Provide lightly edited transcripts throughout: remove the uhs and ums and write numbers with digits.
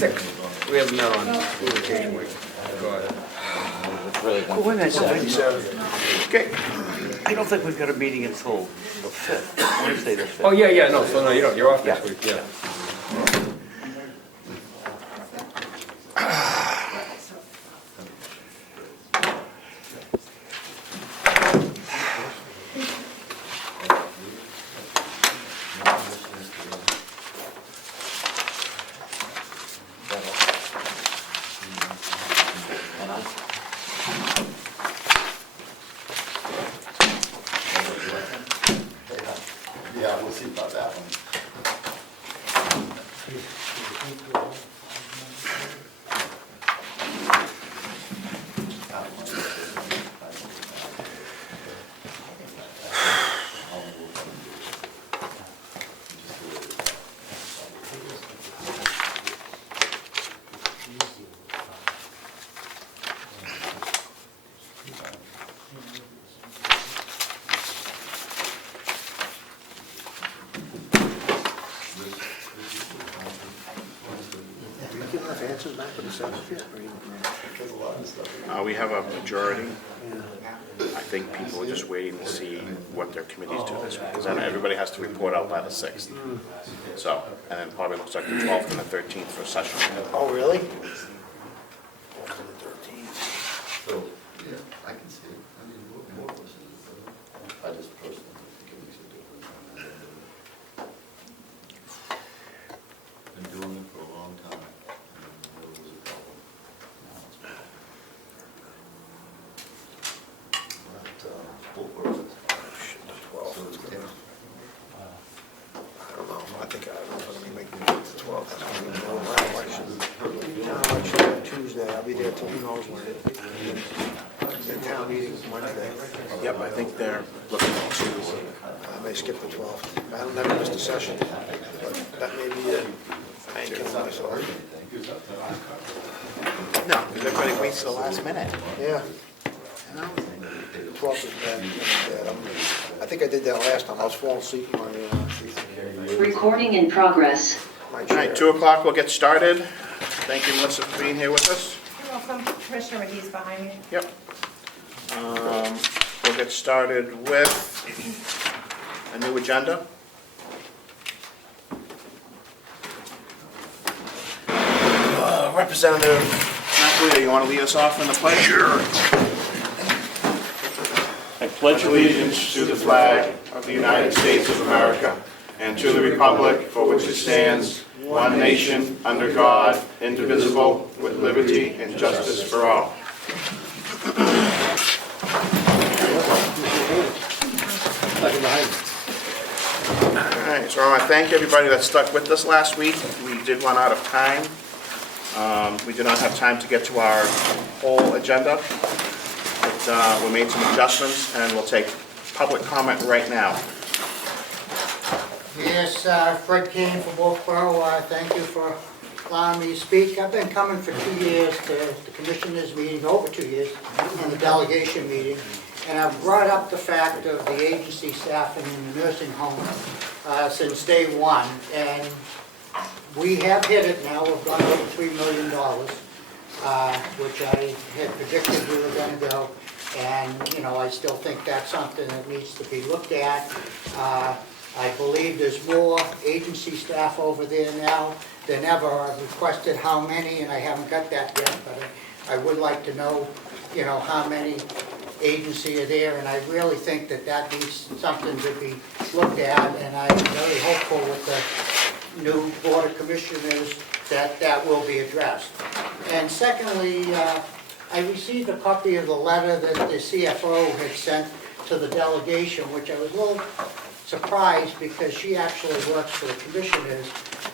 6th. We haven't met on Delegation Week. Got it. Well, wait a minute, wait a minute. Okay. I don't think we've got a meeting until the 5th, Wednesday the 5th. Oh, yeah, no, so no, you don't, you're off next week, yeah. Yeah, we'll see about that one. We have a majority. I think people are just waiting to see what their committees do this week, because then everybody has to report out by the 6th. So, and then probably looks like the 12th and the 13th for session. Oh, really? So, yeah, I can see it. I mean, more questions. I just personally think it makes a difference. Been doing it for a long time. And never was a problem. Now it's a problem. Full purpose. So it's clear. I don't know, I think I'm gonna make it the 12th. Town election Tuesday, I'll be there till who knows when. The town meeting Wednesday. Yep, I think they're looking to, I may skip the 12th. I'll never miss the session, but that may be it. I ain't killing myself. no, because everybody waits till the last minute. Yeah. You know? The 12th is bad. I think I did that last time. I was falling asleep in my Recording in progress. my All chair. right, 2 o'clock, we'll get started. Thank you, Melissa, for being here with us. You're welcome. Commissioner McGee's behind me. Yep. We'll get started with a new agenda. Representative McLeod, you want to lead us off in the pledge? Sure. I pledge allegiance to the flag of the United States of America and to the republic for which it stands, one nation, under God, indivisible, with liberty and justice for all. All right, so I want to thank everybody that stuck with us last week. We did run out of time. We did not have time to get to our whole agenda, but we made some adjustments, and we'll take public comment right now. Yes, Fred Kane from Wolfboro. Thank you for allowing me to speak. I've been coming for 2 years to the commissioners' meeting, over 2 years, and the delegation meeting. And I've brought up the fact of the agency staffing in the nursing home since day one. And we have hit it now. We've gone over $3 million, which I had predicted we were going to go. And, you know, I still think that's something that needs to be looked at. I believe there's more agency staff over there now than ever. I've requested how many, and I haven't got that yet, but I would like to know, you know, how many agency are there, and I really think that that needs something to be looked at, and I'm very hopeful with the new Board of Commissioners that that will be addressed. And secondly, I received a copy of the letter that the CFO had sent to the delegation, which I was a little surprised because she actually works for the commissioners,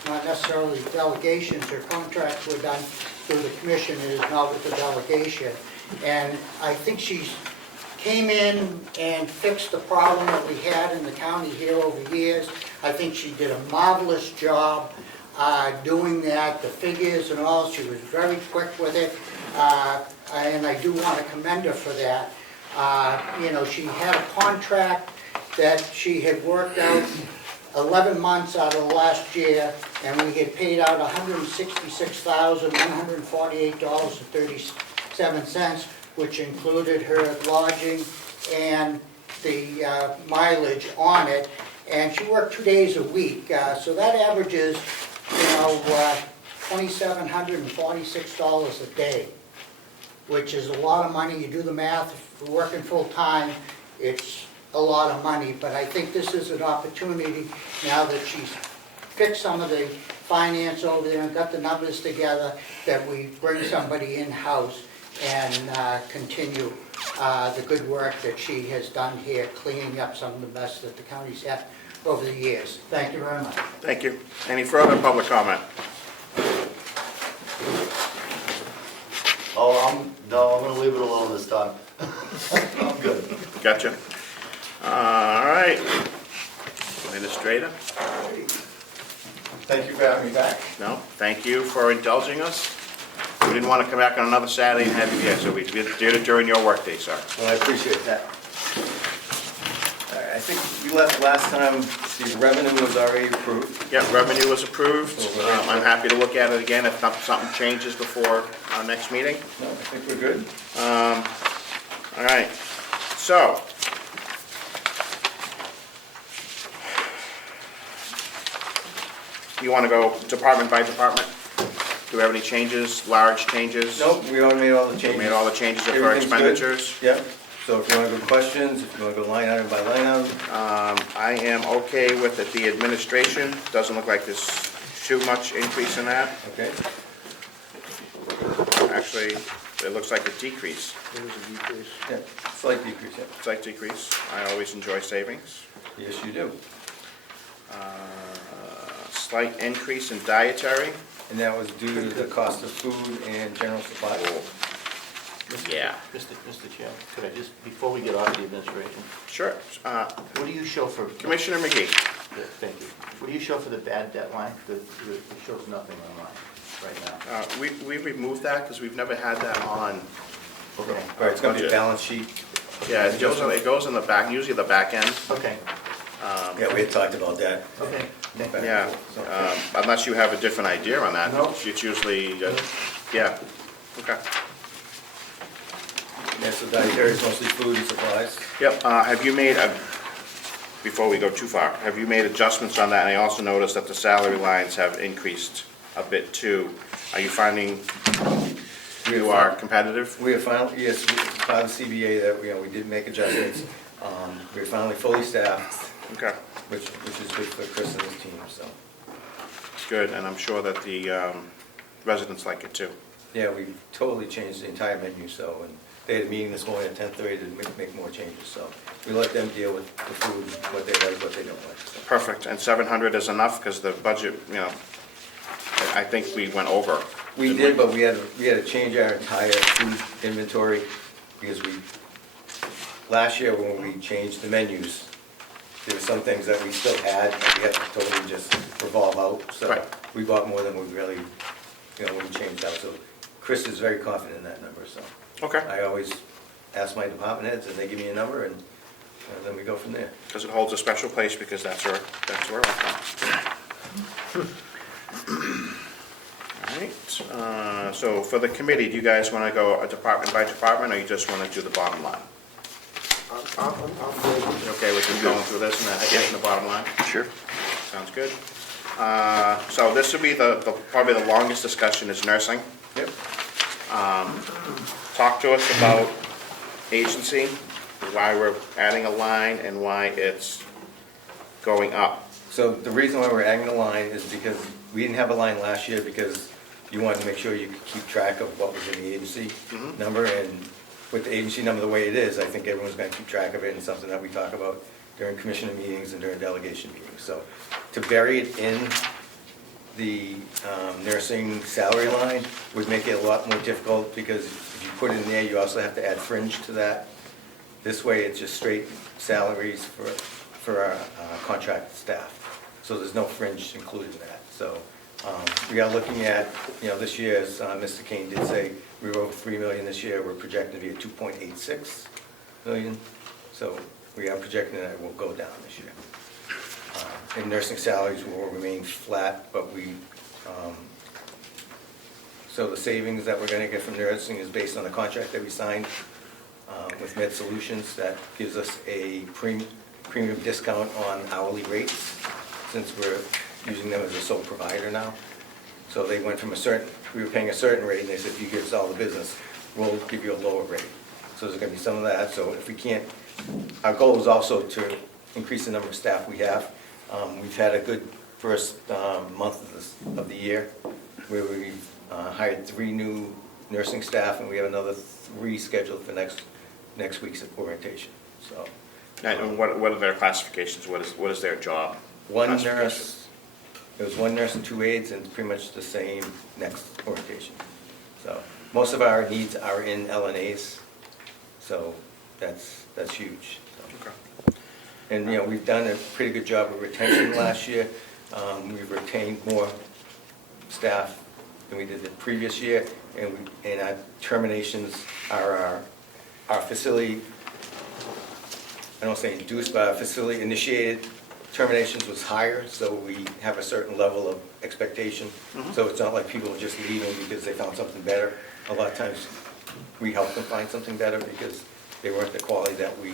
not necessarily the delegations. Her contracts were done through the commissioners, not with the delegation. And I think she's came in and fixed the problem that we had in the county here over years. I think she did a marvelous job doing that, the figures and all. She was very quick with it, and I do want to commend her for that. You know, she had a contract that she had worked out 11 months out of the last year, and we had paid out $166,148.37, which included her lodging and the mileage on it. And she worked 2 days a week, so that averages, $2,746 a day, which is a lot of money. You do the math, if you're working full-time, it's a lot of money. But I think this is an opportunity, now that she's fixed some of the finance over there and got the numbers together, that we bring somebody in-house and continue the good work that she has done here, cleaning up some of the mess that the county's had over the years. Thank you very much. Thank you. Any further public comment? I'm gonna leave it alone this time. I'm good. Gotcha. All right. Administrator? Thank you for having me back. No, thank you for indulging us. We didn't want to come back on another Saturday and have you here, so we did it during your workday, sir. Well, I appreciate that. All right, I think we left last time, the revenue was already approved. Yeah, revenue was approved. I'm happy to look at it again if something changes before our next meeting. No, I think we're good. All right, so. You want to go department by department? Do we have any changes, large changes? Nope, we already made all the We changes. made all the changes for Everything's good. expenditures? Yep, so if you want to go questions, if you want to go line item by line item, I am okay with it. The administration, doesn't look like there's too much increase in that. okay? Actually, it looks like a decrease. There was a decrease. Yeah, slight decrease, yeah. Slight decrease. I always enjoy savings. Yes, you do. Slight increase in dietary. And that was due to the cost of food and general supplies. Yeah. Mr. Chairman, could I just, before we get off the administration, Sure. what do you show for? Commissioner McGee. Yeah, thank you. What do you show for the bad debt line? It shows nothing online right now. We removed that because we've never had that on. Okay, All right, it's going to be a balance sheet. Yeah, it goes in the back, usually the back end. okay, Yeah, we had talked about that. okay. Yeah, unless you have a different idea on that. No. It's usually, yeah, okay. Yeah, so dietary is mostly food and supplies. Yep, have you made, before we go too far, have you made adjustments on that? And I also noticed that the salary lines have increased a bit too. Are you finding you are competitive? We have finally, yes, by the CBA that, we did make adjustments. We're finally fully staffed, Okay, which is good for Chris and his team, so. good, and I'm sure that the residents like it too. Yeah, we totally changed the entire menu, so, and they had a meeting this morning at 10:30 to make more changes, so. We let them deal with the food, what they like, what they don't like, so. Perfect, and 700 is enough, because the budget, I think we went over. We did, but we had to change our entire food inventory, because last year when we changed the menus, there were some things that we still had, and we had to totally just revolve out, so Right. we bought more than we really, when we changed out, so Chris is very confident in that number, so. Okay, I always ask my department heads, and they give me a number, and then we go from there. because it holds a special place, because that's where I'm from. All right, so for the committee, do you guys want to go department by department, or you just want to do the bottom line? I'm good. You okay with you going through this and hitting the bottom line? Sure. Sounds good. So this will be probably the longest discussion is nursing. Yep. Talk to us about agency, why we're adding a line and why it's going up. So the reason why we're adding the line is because we didn't have a line last year because you wanted to make sure you could keep track of what was in the agency number, and with the agency number the way it is, I think everyone's gonna keep track of it, and something that we talk about during commissioner meetings and during delegation meetings. So to bury it in the nursing salary line would make it a lot more difficult, because if you put it in there, you also have to add fringe to that. This way, it's just straight salaries for our contract staff. So there's no fringe included in that. So we are looking at, this year, as Mr. Kane did say, we were over $3 million this year. We're projecting to be at $2.86 million. So we are projecting that it will go down this year. and nursing salaries will remain flat, but so the savings that we're gonna get from nursing is based on the contract that we signed with Med Solutions. That gives us a premium discount on hourly rates, since we're using them as a sole provider now. So they went from we were paying a certain rate, and they said, if you give us all the business, we'll give you a lower rate. So there's gonna be some of that, so if we can't, our goal is also to increase the number of staff we have. We've had a good first month of the year, where we've hired 3 new nursing staff, and we have another 3 scheduled for next week's orientation, so. And what are their classifications? What is their job? One classification? nurse, there was 1 nurse and 2 aides, and pretty much the same next orientation. So, most of our needs are in LNAs, so that's huge. So. Okay. And, you know, we've done a pretty good job of retention last year. We've retained more staff than we did the previous year, and our terminations are our facility, I don't say induced, but our facility initiated terminations was higher, so we have a certain level of expectation. So it's not like people are just leaving because they found something better. A lot of times, we help them find something better because they weren't the quality that we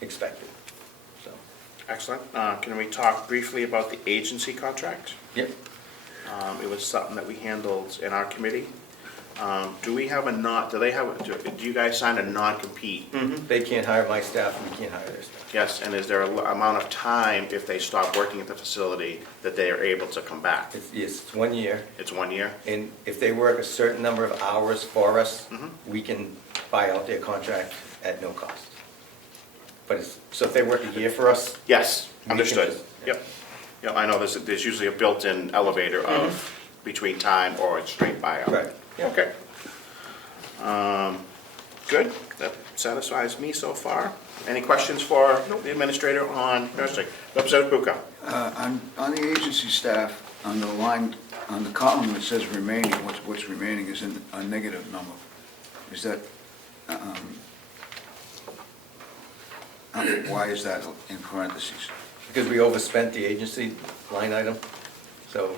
expected, so. Excellent. Can we talk briefly about the agency contract? Yep. It was something that we handled in our committee. Do you guys sign a non-compete? They can't hire my staff, we can't hire their staff. Yes, and is there an amount of time, if they stop working at the facility, that they are able to come back? It's 1 year, It's 1 year? and if they work a certain number of hours for us, we can buy out their contract at no cost. But so if they work a year for us, Yes, We can understood. just- Yep. Yep, I know there's usually a built-in elevator of between time or a straight buyout. right. Yeah. Okay. Good, that satisfies me so far. Any questions for the administrator on nursing? Representative Bucco? On the agency staff, on the line, on the column that says remaining, what's remaining is a negative number. Is that, why is that in parentheses? Because we overspent the agency line item, so,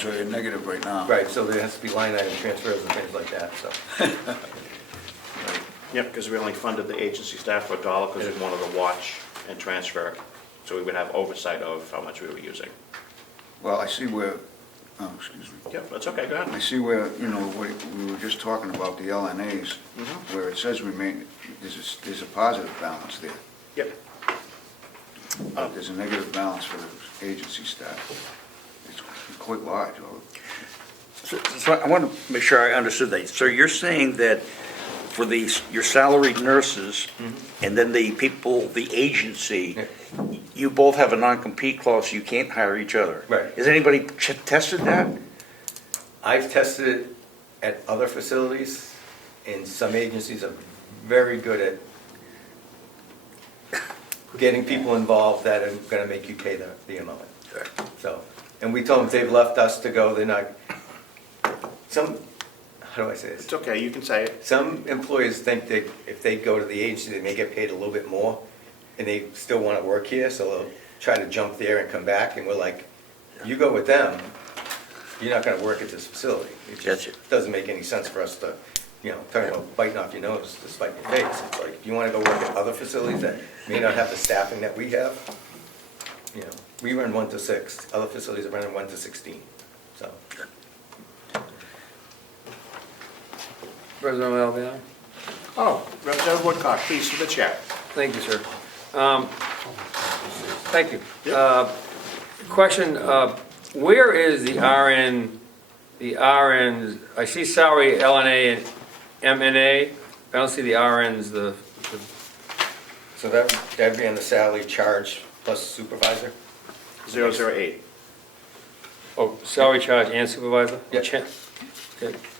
So you're negative right now. right, so there has to be line item transfers and things like that, so. Yep, because we only funded the agency staff for $1 because we wanted to watch and transfer. So we would have oversight of how much we were using. Well, I see where, excuse me. Yep, that's okay, go I ahead. see where, we were just talking about the LNAs, where it says remain, there's a positive balance there. Yep. But there's a negative balance for the agency staff. It's quite large. So I want to make sure I understood that. So you're saying that for your salaried nurses and then the people, the agency, you both have a non-compete clause, so you can't hire each other? Right. Has anybody tested that? I've tested it at other facilities, and some agencies are very good at getting people involved that are gonna make you pay the amount. So, and we told them if they've left us to go, they're not, how do I say this? It's okay, you can say it. Some employers think that if they go to the agency, they may get paid a little bit more, and they still want to work here, so they'll try to jump there and come back, and we're like, you go with them, you're not gonna work at this facility. It just Gotcha. doesn't make any sense for us to, talking about biting off your nose to spite your face. It's like, if you wanna go work at other facilities that may not have the staffing that we have, we run 1 to 6, other facilities are running 1 to 16, so. President Alvear. Oh, Representative Woodcock, please, to the chair. Thank you, sir. Thank you. Question, where is the RN, I see salary LNA and MNA, I don't see the RNs, So that'd be on the salary charge plus supervisor? 008. salary charge and supervisor? Yeah. Okay.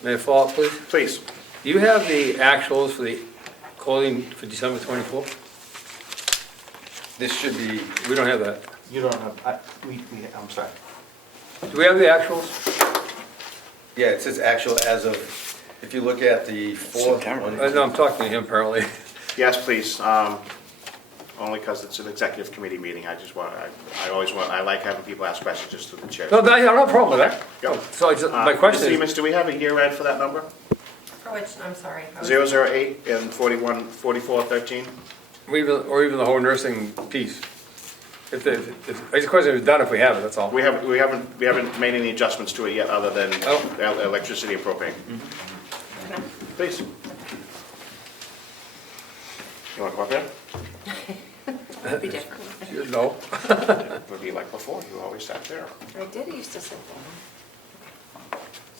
May I follow up, please? Please. Do you have the actuals for the clothing for December 24? This should be, We don't have that. You don't have, I'm sorry. Do we have the actuals? yeah, it says actual as of, if you look at the fourth one. No, I'm talking to him apparently. Yes, please. only because it's an executive committee meeting. I like having people ask questions just to the chair. No, I don't have a problem with that. Yep. So my question is, Seamus, do we have a year end for that number? For which, I'm sorry. I was- 008 and 4413? or even the whole nursing piece? If the question is done if we have it, that's all. We haven't made any adjustments to it yet, other than Oh. electricity and propane. No. Please. You want to come up here? It'd be different. No. It would be like before, you always sat there. I did used to sit there.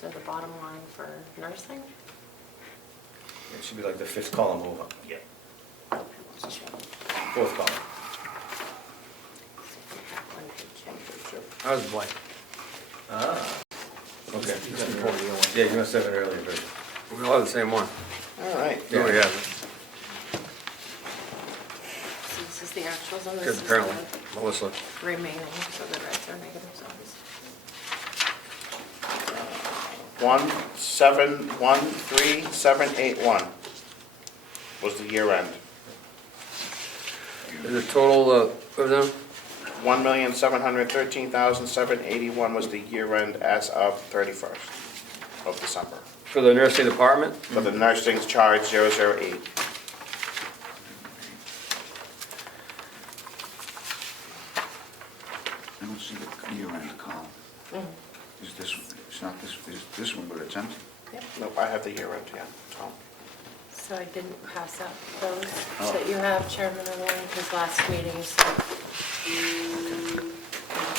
So the bottom line for nursing? It should be like the fifth column over, Yeah. What's this one? fourth column. I was blank. Okay. Yeah, you must have an earlier version. We all have the same one. All right. No, we haven't. So this is the actuals and this Because is apparently, the Melissa. remaining, so the reds are negatives always. 1713781 was the year end. Is the total of them? 1,713,781 was the year end as of 31st of December. For the nursing department? For the nursing's charge 008. I don't see the year end column. Is this, it's not this, is this one, but it's empty. Yep. Nope, I have the year end, yeah. Tom. So I didn't pass out those Oh. that you have, Chairman, or one, because last meeting you said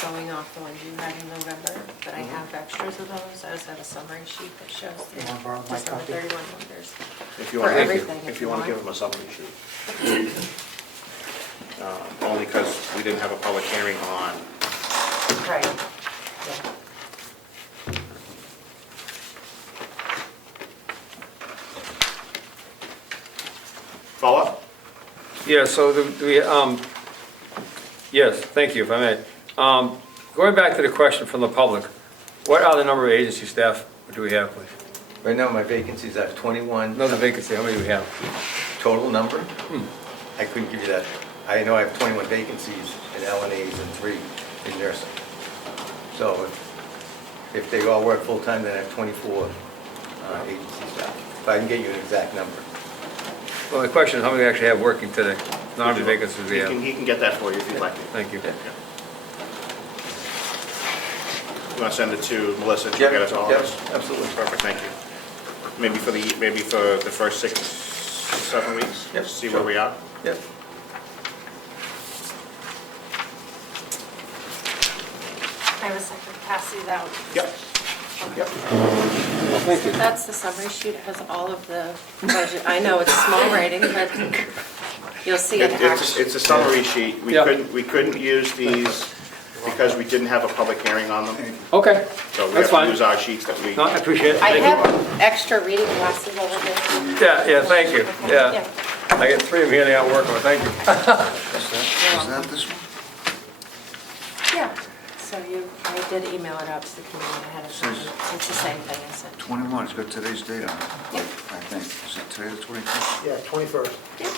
going off the ones you had in November, but I have extras of those. I also have a summary sheet that shows the You wanna borrow my December copy? 31 numbers. If you For want, everything, if you want to give them a summary sheet. Only because we didn't have a public hearing on. Right. Yeah. Follow up? Yeah, so yes, thank you, if I may. Going back to the question from the public, what are the number of agency staff do we have, please? Right now, my vacancies, I have 21. No, the vacancy, how many do we have? Total number? I couldn't give you that. I know I have 21 vacancies in LNAs and 3 in nursing. So if they all work full-time, then I have 24 agency staff. But I can get you an exact number. Well, the question is, how many we actually have working today? Not how many vacancies we have. He can get that for you if you'd like. Thank you. You want to send it to Melissa, and she'll get us all of Yep, this? absolutely. Perfect, thank you. Maybe for the first 6-7 weeks? Yep, See sure. where we are? Yep. I have a second to pass these out. Yep. Yep. So that's the summary sheet. It has all of the budget. I know it's small writing, but you'll see it actually. It's a summary sheet. We Yeah. couldn't use these because we didn't have a public hearing on them. Okay, So we that's have to fine. use our sheets that we. No, I appreciate it. I Thank you. have extra reading glasses over there. Yeah, thank you, yeah. I get 3 of them here, they aren't working, but thank you. Is that this one? Yeah, so I did email it out to the community ahead of time. So it's the same thing I said. 21, it's got today's date on it, I think. Is it today the 21st? Yeah, 21st. Yep,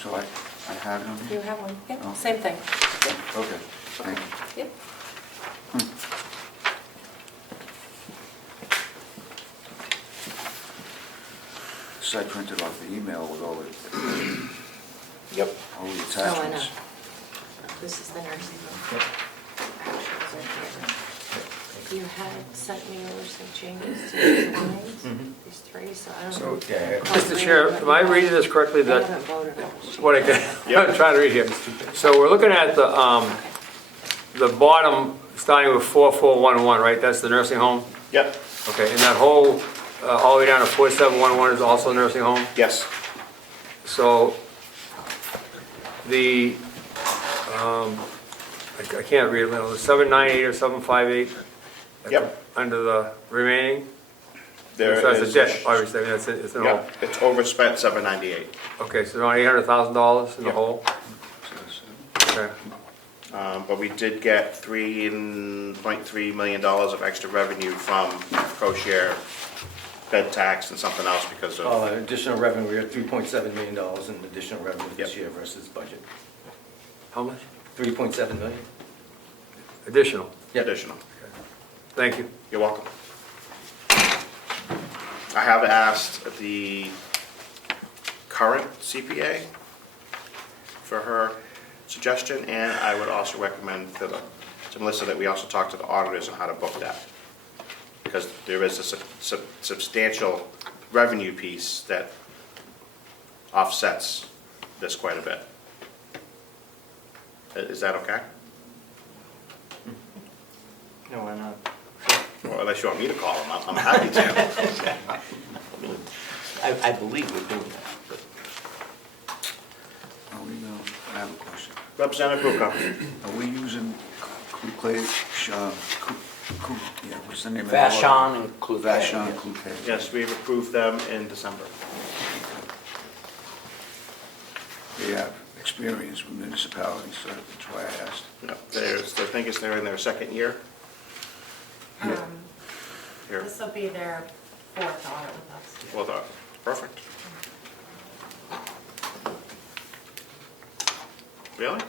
So I have it on you here? have one. Yep, Oh. same thing. Okay, thank you. Yep. So I printed off the email with all the Yep. Oh, I know. attachments. This is the nursing home. Actuals are here. You had sent me over some changes to these lines, these 3, so I don't know. So, yeah, Mr. Chair, am I reading this correctly, I that, haven't voted on it. what I'm trying to read here? So we're looking at the bottom, starting with 4411, right? That's the nursing home? Yep, Okay, and that whole, all the way down to 4711 is also a nursing home? yes. So the, I can't read it, now, the 798 or 758? Yep. Under the remaining? There So that's is. a debt, obviously, I mean, it's in the hole. Yep, it's overspent 798. Okay, so around $800,000 in the Yep. hole? Okay. But we did get $3.3 million of extra revenue from co-share, bed tax, and something else because of. Additional revenue, we had $3.7 million in additional revenue this Yep. year versus budget. How much? 3.7 million? Additional. Additional. Thank you. You're welcome. I have asked the current CPA for her suggestion, and I would also recommend to Melissa that we also talk to the auditors on how to book that. Because there is a substantial revenue piece that offsets this quite a bit. Is that okay? No, why not? Well, unless you want me to call them, I'm happy to. I believe we're doing that, but Are we, I have a question. Representative Bucco. Are we using Cloutier, yeah, what's the name of the? Vashon and Cloutier. Vashon, Cloutier. Yes, we've approved them in December. They have experience with municipalities, so that's why I asked. No, I think they're in their second year. Here. This will be their fourth audit with us. Well done. Perfect. Really?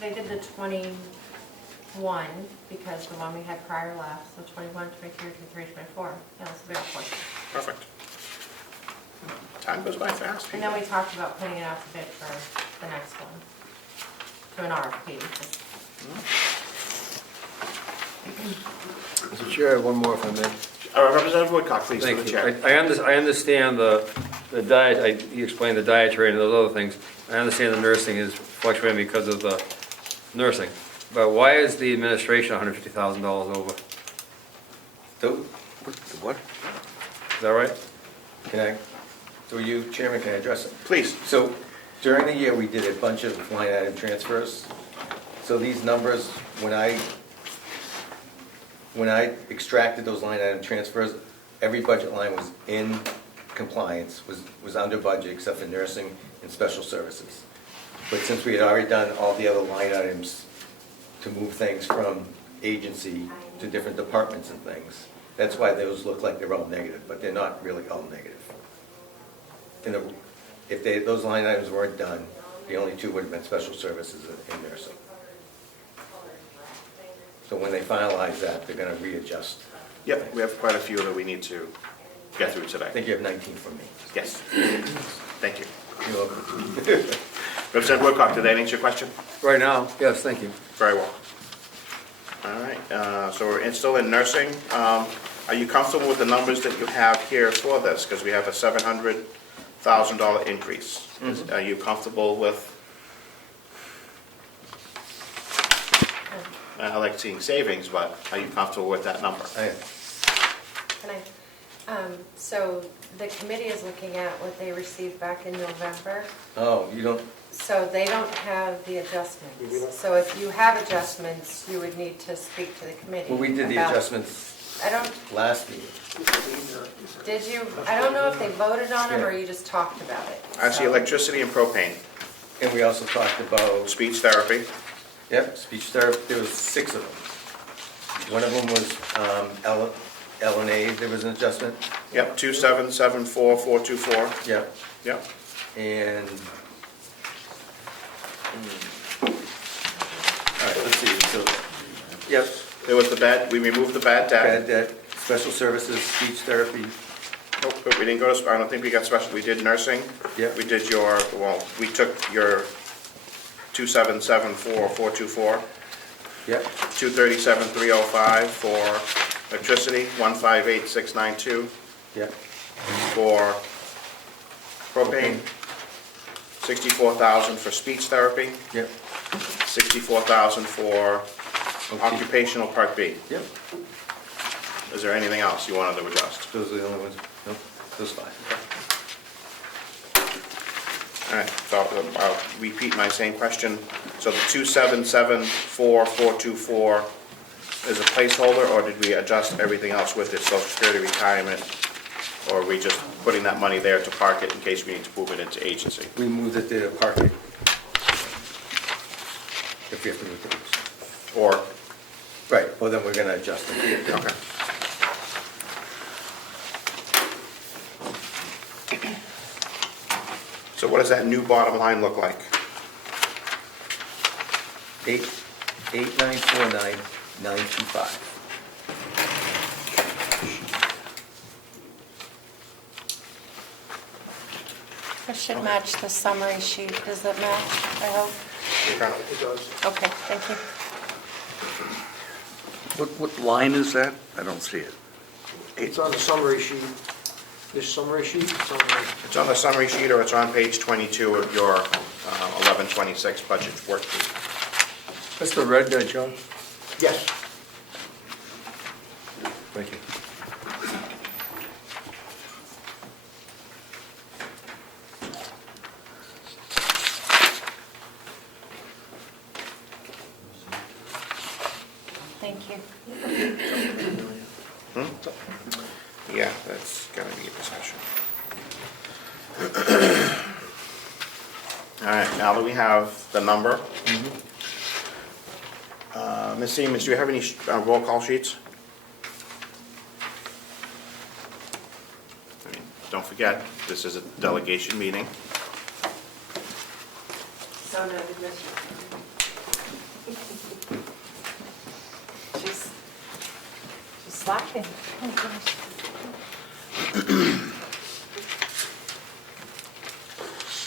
They did the 21 because the one we had prior left, so 21, 22, 23, 24. Yeah, this will be our fourth. Perfect. Time goes by fast. And then we talked about putting it out to bid for the next one, to an RFP. Mr. Chair, I have one more if I may. Representative Woodcock, please, to the Thank you. chair. I understand the diet, you explained the dietary and those other things. I understand the nursing is fluctuating because of the nursing. But why is the administration $150,000 over? What? Is that right? Can I, through you, Chairman, can I address it? Please. So during the year, we did a bunch of line item transfers. So these numbers, when I extracted those line item transfers, every budget line was in compliance, was under budget except for nursing and special services. But since we had already done all the other line items to move things from agency to different departments and things, that's why those look like they're all negative, but they're not really all negative. If those line items weren't done, the only two would have been special services and nursing. So when they finalize that, they're going to readjust. Yep, we have quite a few that we need to get through I today. think you have 19 from me. Yes. Thank you. You're welcome. Representative Woodcock, did that answer your question? Right now, yes, thank you. Very well. All right, so we're still in nursing. Are you comfortable with the numbers that you have here for this? Because we have a $700,000 increase. Are you comfortable with? I like seeing savings, but are you comfortable with that number? I am. Can I, so the committee is looking at what they received back in November. Oh, you don't, So they don't have the adjustments. So if you have adjustments, you would need to speak to the committee. well, we did the about- adjustments I don't, last meeting. did you, I don't know if they voted on them or you just talked about it. I see So- electricity and propane, And we also talked about, speech therapy. yep, speech therapy, there was 6 of them. One of them was L&A, there was an adjustment. Yep, 2774424. Yep. Yep. And, all right, let's see, so, yep, There was the bad, we removed the bad bad debt. debt, special services, speech therapy, Nope, but we didn't go to, I don't think we got special, we did nursing. Yeah. We did your, well, we took your 2774424, yep, 237,305 for electricity, 158,692 yep, for propane, 64,000 for speech therapy, yep, 64,000 for Okay. occupational Part B. yep. Is there anything else you wanted to adjust? Those are the only ones, no, those 5. All right, so I'll repeat my same question. So the 2774424 is a placeholder, or did we adjust everything else with it, Social Security, retirement? Or are we just putting that money there to park it in case we need to move it into agency? We moved it to park it. If we have to move it. Or, Right, well then we're gonna adjust it. okay. So what does that new bottom line look like? 8949,925. It should match the summary sheet. Does it match, I hope? It does. Okay, thank you. What line is that? I don't see it. It's on the summary sheet. This summary sheet, summary. It's on the summary sheet or it's on page 22 of your 1126 budget worksheet. That's the red, John? Yes. Thank you. Thank you. Yeah, that's gonna be a discussion. All right, now that we have the number. Ms. Siemens, do you have any roll call sheets? I mean, don't forget, this is a delegation meeting. So noted, Ms. She's slacking. Oh, gosh.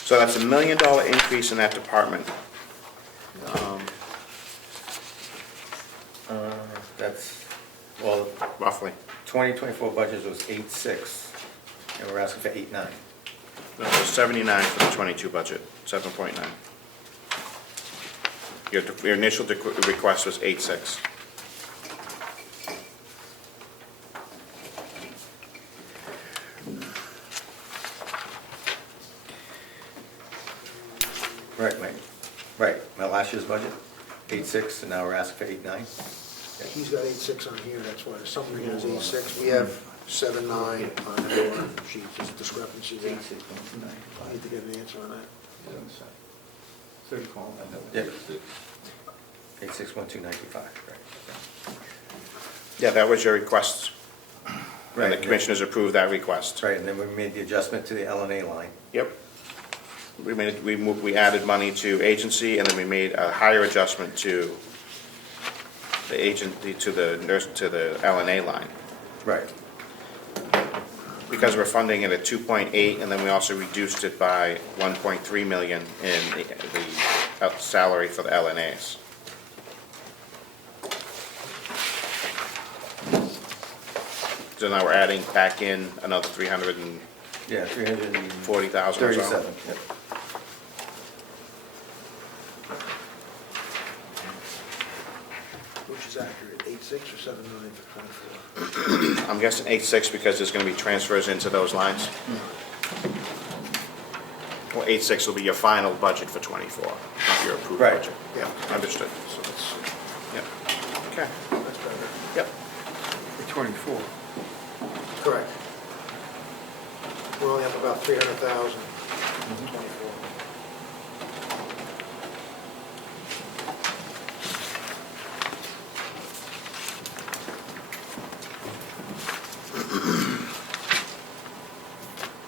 So that's $1 million increase in that department. That's, well, Roughly. 2024 budget was 8.6, and we're asking for 8.9. No, it was 79 for the 22 budget, 7.9. Your initial request was 8.6. Right, my last year's budget, 8.6, and now we're asking for 8.9. He's got 8.6 on here, that's why the summary has 8.6. We have 7.9 on your sheet, there's a discrepancy there. I need to get an answer on that. Yeah. 8.61295, right. Yeah, that was your request. And the Right. commissioners approved that request. Right, and then we made the adjustment to the LNA line. Yep. We added money to agency, and then we made a higher adjustment to the agency, to the nurse, to the LNA line. Right. Because we're funding it at 2.8, and then we also reduced it by 1.3 million in the salary for the LNAs. So now we're adding back in another 340,000 Yeah, 337. or so. Yep. Which is accurate, 8.6 or 7.9 for 24? I'm guessing 8.6 because there's going to be transfers into those lines. Well, 8.6 will be your final budget for 24, not your approved Right. budget. Yeah, understood. So that's, Yep. Okay. that's better. Yep. For 24. Correct. We're only up about 300,000, 24.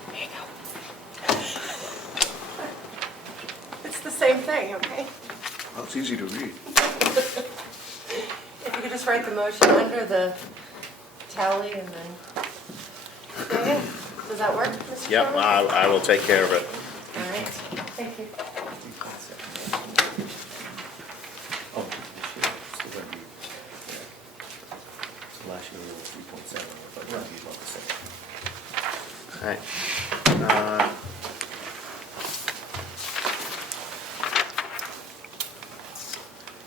There you go. It's the same thing, okay? Well, it's easy to read. If you could just write the motion under the tally and then. Okay. Does that work, Mr. Yep, Chairman? I will take care of it. All right, thank you. Oh, this year, it's still gonna be, yeah. So last year we were 3.7, but it's gonna be about the same. All right.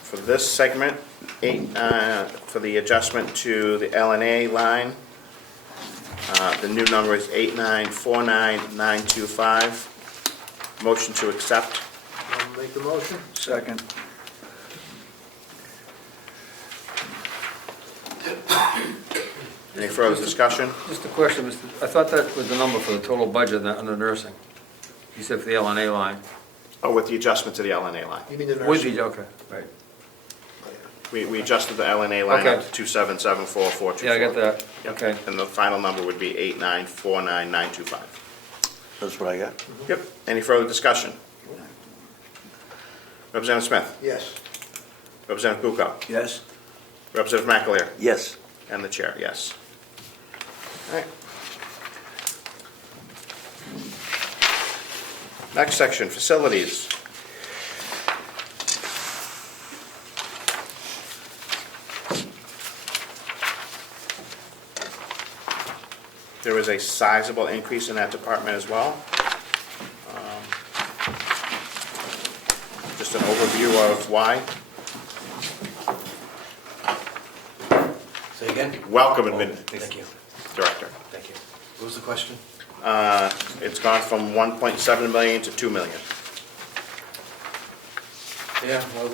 For this segment, for the adjustment to the LNA line, the new number is 8949925. Motion to accept. I'll make the motion. Second. Any further discussion? Just a question, I thought that was the number for the total budget under nursing. You said for the LNA line. Oh, with the adjustment to the LNA line. You mean the With nursing? the, okay, right. We adjusted the LNA line up Okay. to 2774424. Yeah, I got that. Yep. Okay. And the final number would be 8949925. That's what I got. Yep. Any further discussion? Representative Smith? Yes. Representative Bucco? Yes? Representative McAleer? Yes. And the chair, yes. All right. Next section, facilities. There was a sizable increase in that department as well. Just an overview of why. Say again? Welcome, Thank you, Director. thank you. What was the question? It's gone from 1.7 million to 2 million. Yeah, well,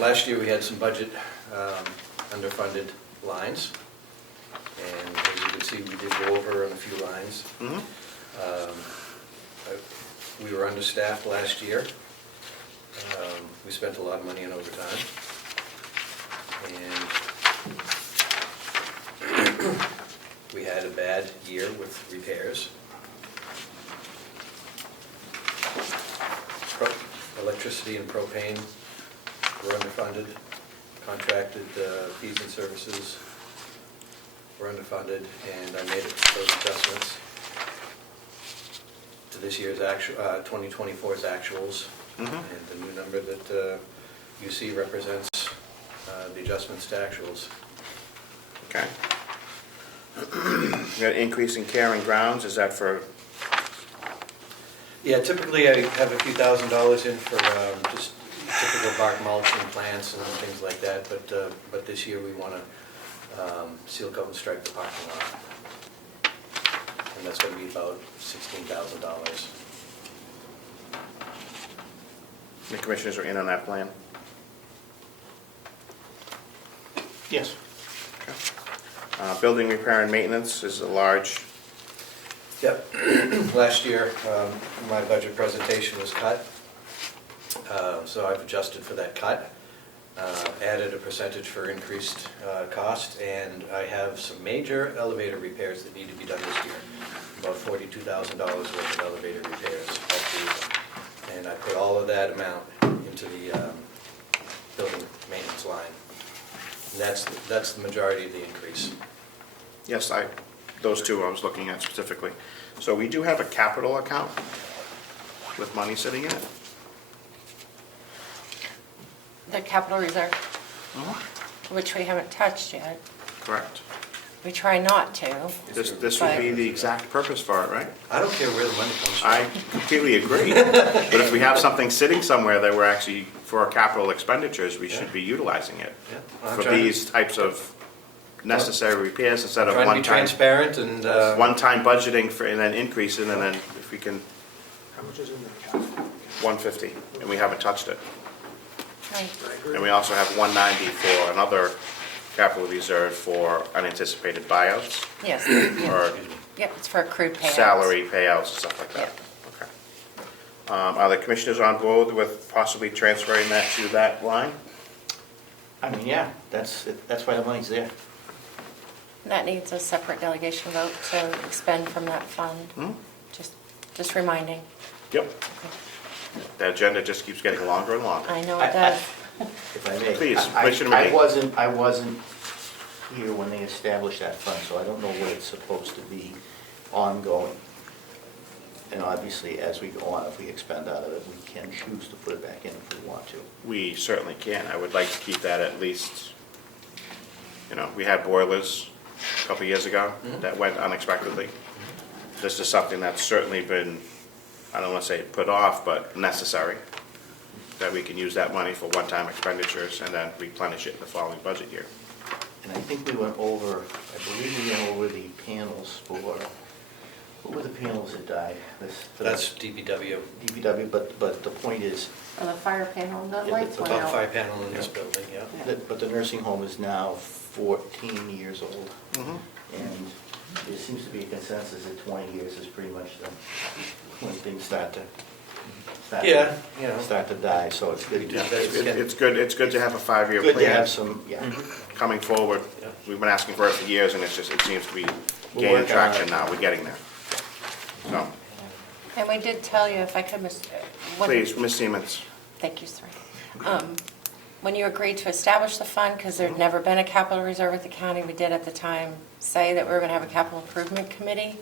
last year we had some budget underfunded lines. And as you can see, we did go over on a few lines. We were understaffed last year. We spent a lot of money on overtime. And we had a bad year with repairs. Electricity and propane were underfunded. Contracted fees and services were underfunded, and I made those adjustments to this year's 2024's actuals. And the new number that you see represents the adjustments to actuals. Okay. You got an increase in care and grounds, is that for, Yeah, typically I have a few $1,000s in for just typical bark mulch and plants and things like that, but this year we want to seal coat and stripe the parking lot. And that's going to be about $16,000. the commissioners are in on that plan? Yes. Building repair and maintenance is a large, Yep. Last year, my budget presentation was cut, so I've adjusted for that cut, added a percentage for increased cost, and I have some major elevator repairs that need to be done this year, about $42,000 worth of elevator repairs. And I put all of that amount into the building maintenance line. And that's the majority of the increase. yes, those two I was looking at specifically. So we do have a capital account with money sitting in it? The capital reserve, which we haven't touched yet. Correct. We try not to. This would be the exact purpose for it, right? I don't care where the money comes from. I completely agree. But if we have something sitting somewhere that we're actually, for our capital expenditures, we should be utilizing it Yeah, I'm for trying to- these types of necessary repairs instead of Trying to be one-time, transparent and, one-time budgeting for, and then increasing, and then if we can, How much is in that capital? 150, and we haven't touched it. Right. I agree. And we also have 190 for another capital reserve for unanticipated buyouts Yes. or Yep, it's for accrued payouts. salary payouts and stuff like that. Okay. Are the commissioners on board with possibly transferring that to that line? I mean, yeah, that's why the money's there. That needs a separate delegation vote to expend from that fund. Just reminding. Yep. The agenda just keeps getting longer and longer. I know it does. If I may. Please, I- Commissioner McGee. I wasn't here when they established that fund, so I don't know what it's supposed to be ongoing. And obviously, as we go on, if we expend out of it, we can choose to put it back in if we want to. We certainly can. I would like to keep that at least, we had boilers a couple years ago that went unexpectedly. This is something that's certainly been, I don't want to say put off, but necessary, that we can use that money for one-time expenditures and then replenish it in the following budget year. And I think we went over, I believe we went over the panels for, what were the panels that died? that's DPW. DPW, but the point is, For the fire panel, the Yeah, lights the went Top out. 5 panel in this building, yeah. but the nursing home is now 14 years old. And there seems to be a consensus that 20 years is pretty much when things start to Yeah, you know. start to die, so it's good. It's good to have a 5-year Good to plan have some, yeah. coming forward. Yeah. We've been asking for it for years and it seems to be We'll gaining work on traction it. now. We're getting there. So, And we did tell you, if I could, Please, Ms. Siemens. Thank you, sir. When you agreed to establish the fund, because there'd never been a capital reserve at the county, we did at the time say that we were going to have a capital improvement committee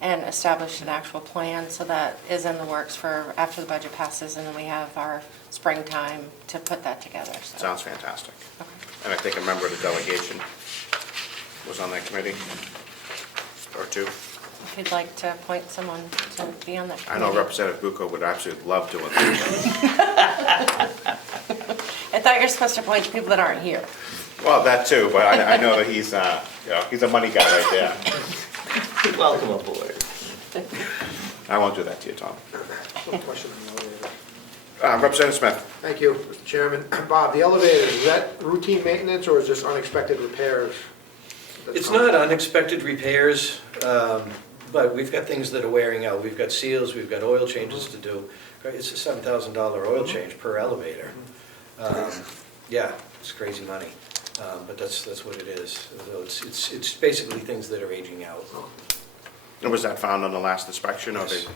and establish an actual plan, so that is in the works for after the budget passes, and then we have our springtime to put that together. So. Sounds fantastic. Okay. And I think a member of the delegation was on that committee, or two. If you'd like to appoint someone to be on that I committee. know Representative Bucco would absolutely love doing that. I thought you were supposed to appoint people that aren't here. Well, that too, but I know that he's a money guy right there. Welcome aboard. I won't do that to you, Tom. One question on the elevator. Representative Smith. Thank you, Mr. Chairman. Bob, the elevator, is that routine maintenance or is this unexpected repairs? It's not unexpected repairs, but we've got things that are wearing out. We've got seals, we've got oil changes to do. It's a $7,000 oil change per elevator. Yeah, it's crazy money, but that's what it is. So it's basically things that are aging out. And was that found on the last inspection, or Yes.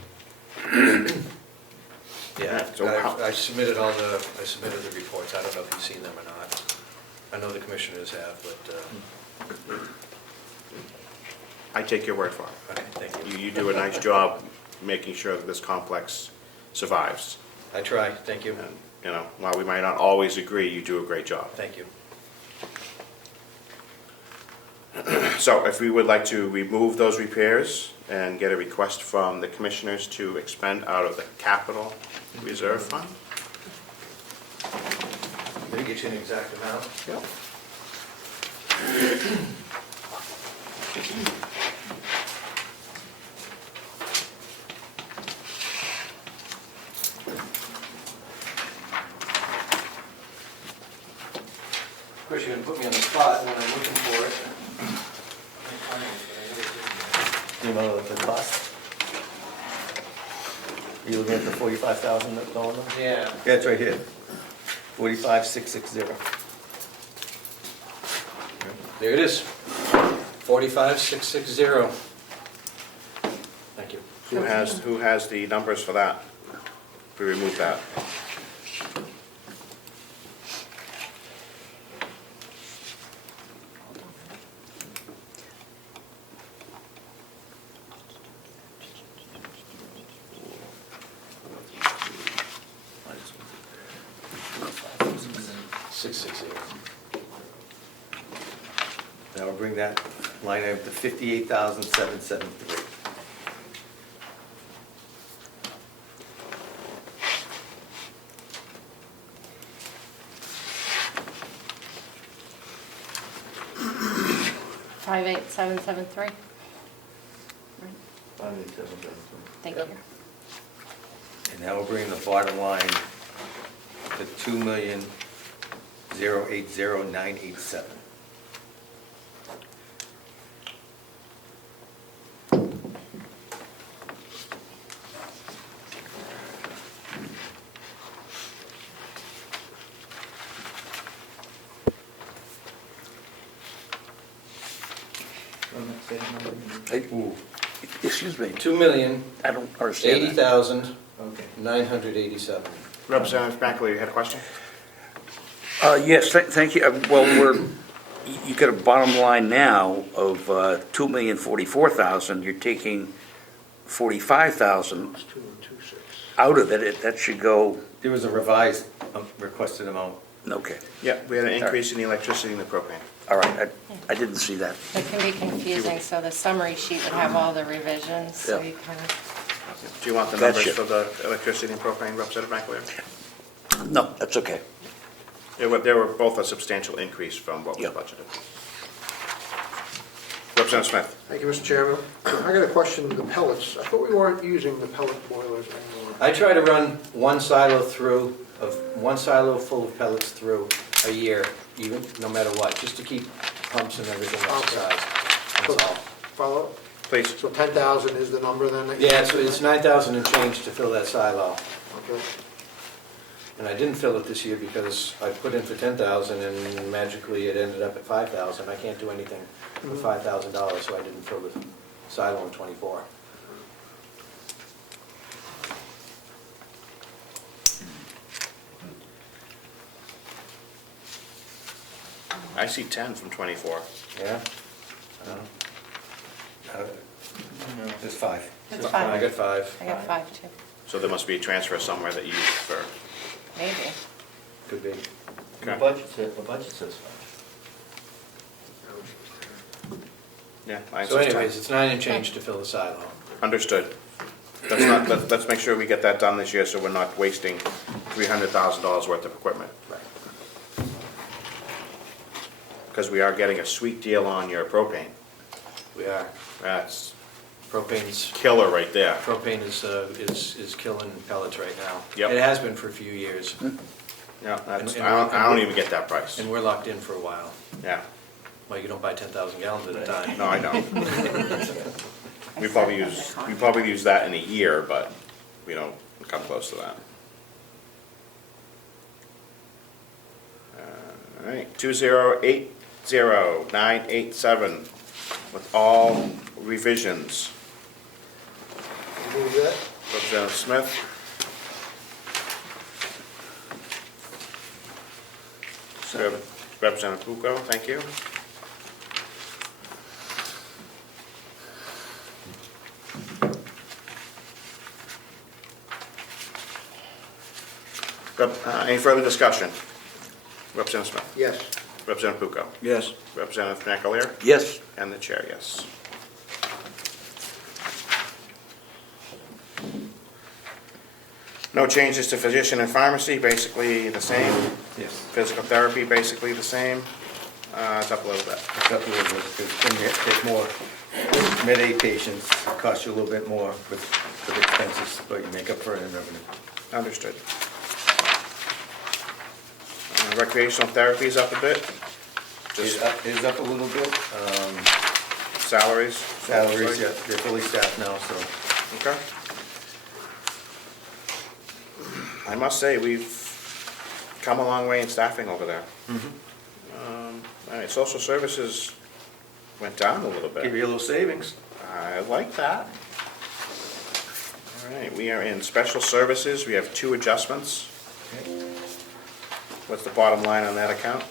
they? Yeah, So how- I submitted the reports. I don't know if you've seen them or not. I know the commissioners have, but, I take your word for it. okay, thank you. You do a nice job making sure that this complex survives. I try, thank you. And, you know, while we might not always agree, you do a great job. Thank you. So if we would like to remove those repairs and get a request from the commissioners to expend out of the capital reserve fund? Did I get you an exact amount? Yep. Of course, you're gonna put me on the spot when I'm looking for it. Do you know the cost? Are you looking at the 45,000 that's going on? Yeah. Yeah, it's right here. 45,660. There it is. 45,660. Thank you. Who has the numbers for that? If we remove that. That will bring that line item to 58,773. $58773. Thank you. And that will bring the bottom line to 2,080,987. Ooh, Excuse me, 2,080,987. I don't understand that. Representative Mackley, you had a question? Yes, thank you. Well, you got a bottom line now of $2,044,000. You're taking 45,000 2,126. out of it. That should go, there was a revised requested amount. okay. Yeah, we had an increase in the electricity and the propane. All right, I didn't see that. It can be confusing, so the summary sheet would have all the revisions, so Yeah. you kind of, Do you want the numbers Gotcha. for the electricity and propane, Representative Mackley? No, that's okay. They were both a substantial increase from what was Yep. budgeted. Representative Smith. Thank you, Mr. Chairman. I got a question, the pellets. I thought we weren't using the pellet boilers anymore. I try to run one silo full of pellets through a year, even, no matter what, just to keep pumps and everything exercised. That's all. Follow up? Please. So 10,000 is the number then? that you- Yeah, so it's 9,000 and change to fill that silo. Okay. And I didn't fill it this year because I put in for 10,000 and magically it ended up at 5,000. I can't do anything for $5,000, so I didn't fill the silo in '24. I see 10 from 24. Yeah? There's 5. It's I fine. got 5. I got 5 too, So there must be a transfer somewhere that you use for, maybe. Could be. The budget says 5. yeah. mine So says 10. anyways, it's 9 and change to fill the silo. Understood. Let's make sure we get that done this year so we're not wasting $300,000 worth of equipment. Because we are getting a sweet deal on your propane. We are. That's Propane's, killer right there. propane is killing pellets right now. Yep. It has been for a few years, Yeah, that's, And- I don't even get that price. and we're locked in for a while. Yeah, Well, you don't buy 10,000 gallons at a time. no, I don't. We probably use that in a year, but we don't come close to that. All right, 2080987 with all revisions. Move that. Representative Smith. Representative Pucco, thank you. Any further discussion? Representative Smith. Yes. Representative Pucco. Yes. Representative McAleer. Yes. And the chair, yes. No changes to physician and pharmacy, basically the same. Yes. Physical therapy, basically the same. It's up a little bit. It's up a little bit, because when you take more Med-Aid patients, it costs you a little bit more with expenses, but you make up for it in revenue. Understood. Recreational therapy is up a bit. Just It is up a little bit. salaries. Salaries, yeah, they're fully staffed now, so. Okay. I must say, we've come a long way in staffing over there. All right, social services went down a little Give bit. you a little savings. I like that. All right, we are in special services. We have 2 adjustments. What's the bottom line on that account?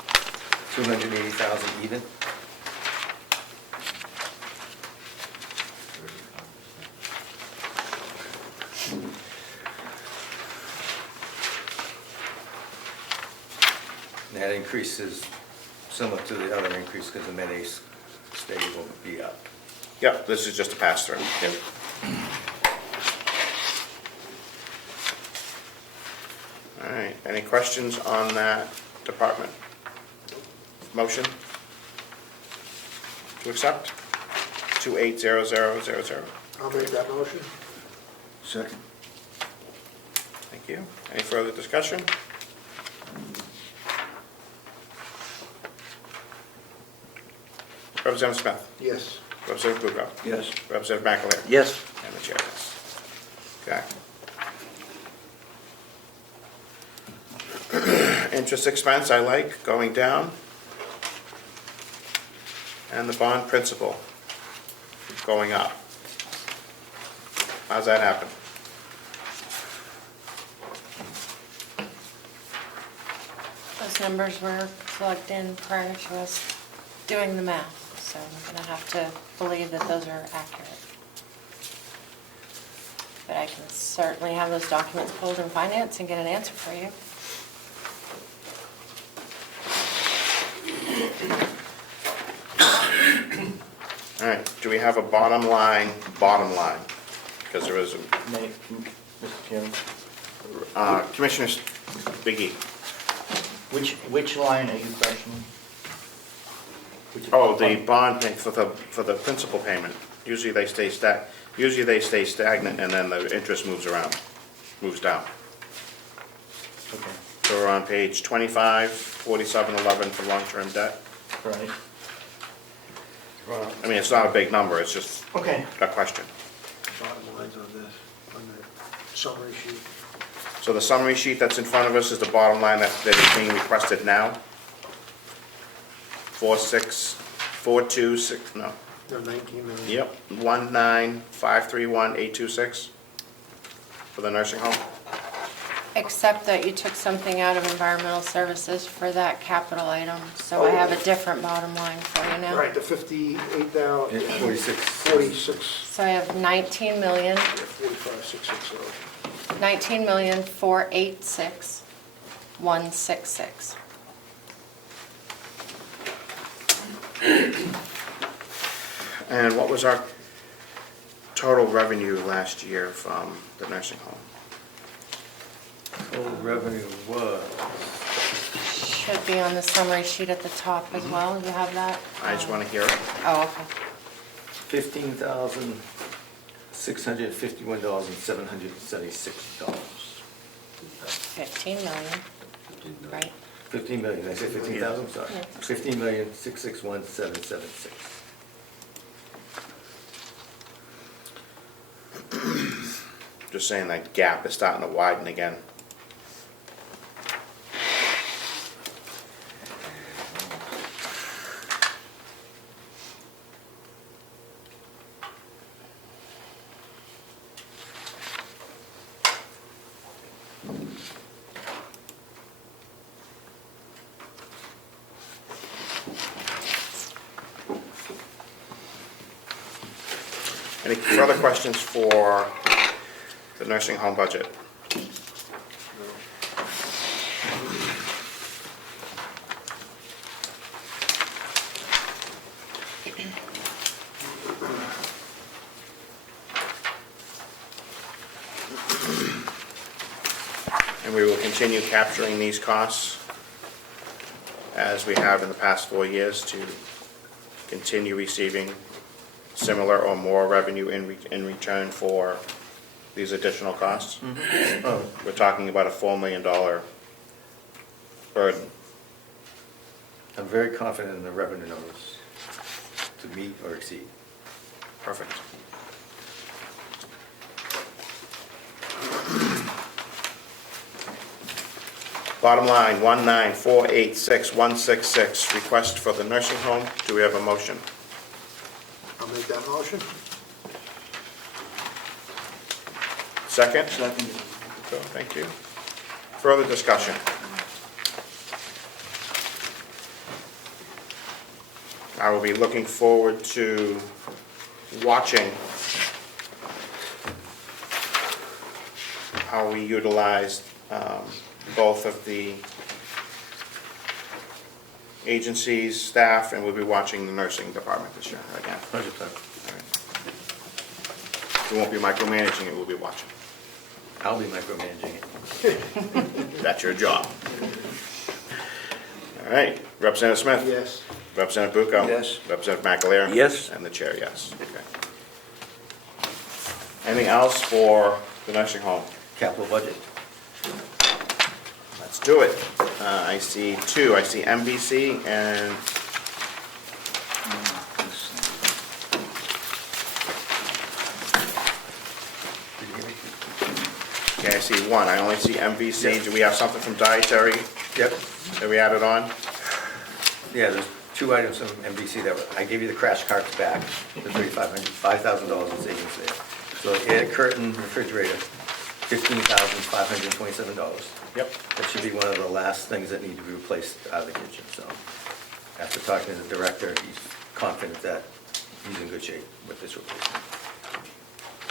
280,000 even. And that increase is similar to the other increase because the Med-Aid stay will be up. Yep, this is just a pass-through. All right, any questions on that department? Motion to accept? 280000. I'll make that motion. Second. Thank you. Any further discussion? Representative Smith. Yes. Representative Pucco. Yes. Representative McAleer. Yes. And the chair, yes. Okay. Interest expense, I like, going down. And the bond principal going up. How's that happen? Those numbers were plugged in prior to us doing the math, so I'm gonna have to believe that those are accurate. But I can certainly have those documents pulled in finance and get an answer for you. All right, do we have a bottom line? Because there is, Mr. Chairman, Commissioner Biggie. which line are you questioning? Oh, the bond pay for the principal payment. Usually they stay stagnant and then the interest moves down. Okay, So we're on page 25, 4711 for long-term debt. right. I mean, it's not a big number, it's just Okay. a question. Bottom lines on this, on the summary sheet. So the summary sheet that's in front of us is the bottom line that is being requested now. 46426, no, No, 19 million. yep, 19531,826 for the nursing home. Except that you took something out of environmental services for that capital item, so I have a different bottom line for you now. Right, the 58,000. 46. 46, So I have 19 million, 45,660. 19,486,166. And what was our total revenue last year from the nursing home? Total revenue was, Should be on the summary sheet at the top as well, you have that? I just want to hear it. Oh, okay. $15,651,776. 15 million, right? 15 million, did I say 15,000? Sorry. Yeah. 15,661,776. Just saying that gap is starting to widen again. Any further questions for the nursing home budget? And we will continue capturing these costs as we have in the past 4 years to continue receiving similar or more revenue in return for these additional costs. We're talking about a $4 million burden. I'm very confident in the revenue numbers to meet or exceed. Perfect. Bottom line, 19486,166, request for the nursing home. Do we have a motion? I'll make that motion. Second? Second. So, thank you. Further discussion? I will be looking forward to watching how we utilize both of the agencies, staff, and we'll be watching the nursing department this year again. 100%. We won't be micromanaging it, we'll be watching. I'll be micromanaging it. That's your job. All right, Representative Smith? Yes. Representative Bucco? Yes. Representative McAleer? Yes. And the chair, yes. Okay. Anything else for the nursing home? Capital budget. Let's do it. I see two. I see MVC and okay, I see one. I only see MVC. Do we have something from dietary Yep. that we added on? Yeah, there's two items from MBC that I gave you the crash carts back, the $5,000 in savings there. So air curtain refrigerator, $15,527. Yep. That should be one of the last things that need to be replaced out of the kitchen, so. After talking to the director, he's confident that he's in good shape with this replacement.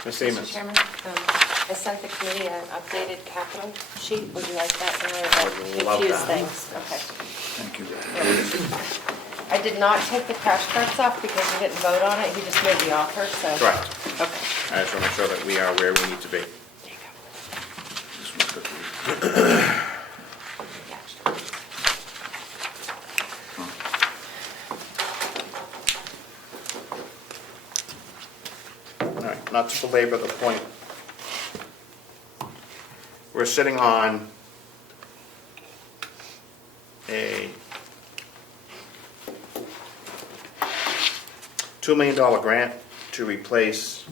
Ms. Mr. Siemens? Chairman, I sent the committee an updated capital sheet. Would you like that? Love Confuse that. things. Okay. Thank you. I did not take the crash carts off because he didn't vote on it. He just made the offer, so. Correct. Okay. I just want to make sure that we are where we need to be. There you go. This one's got the- All right, not to belabor the point. We're sitting on a $2 million grant to replace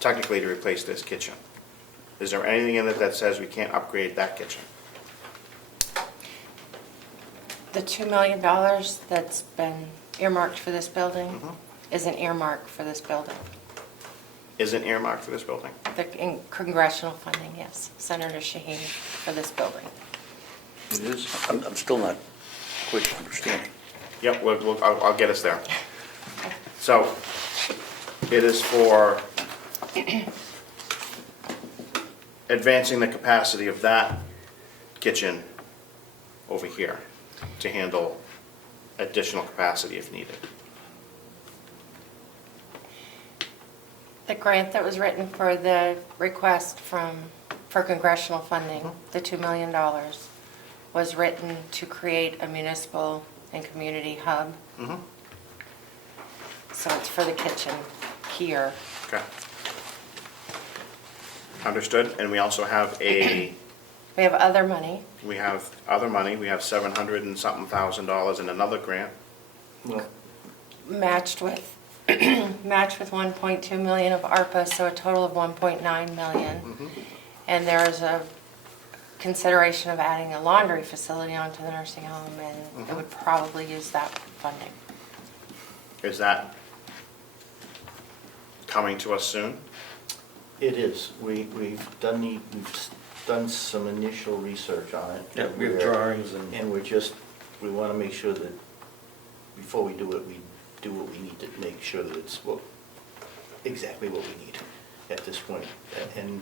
technically to replace this kitchen. Is there anything in it that says we can't upgrade that kitchen? The $2 million that's been earmarked for this building Mhm. is an earmark for this building. isn't earmarked for this building? In congressional funding, yes. Senator Shaheen for this building. It is? I'm still not quite understanding. Yep, I'll get us there. So, it is for advancing the capacity of that kitchen over here to handle additional capacity if needed. The grant that was written for the request for congressional funding, the $2 million, was written to create a municipal and community hub. Mm-hmm. So it's for the kitchen here. Okay. Understood, and we also have We have other money. we have other money, we have $700 and something thousand in another grant. Matched with 1.2 million of ARPA, so a total of 1.9 million. Mm-hmm. And there is a consideration of adding a laundry facility onto the nursing home, and Mm-hmm. it would probably use that funding. Is that coming to us soon? It is. We've done some initial research on it. Yeah, we have drawings and. And we want to make sure that before we do it, we do what we need to make sure that it's exactly what we need at this point. And,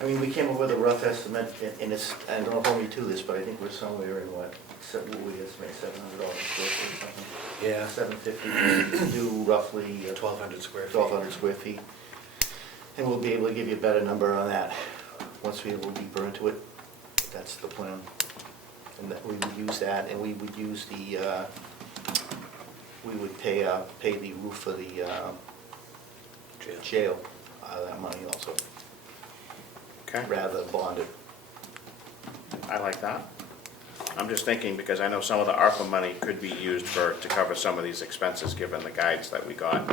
I mean, we came up with a rough estimate, and it's, I don't hold me to this, but I think we're somewhere in what we estimate, $700 square feet or something? Yeah. $750 to do roughly 1,200 square feet. 1,200 square feet. And we'll be able to give you a better number on that once we go deeper into it. That's the plan. And that we would use that, and we would use the, we would pay the roof for the jail out of that money also, Okay, rather than bond it. I like that. I'm just thinking, because I know some of the ARPA money could be used to cover some of these expenses, given the guides that we got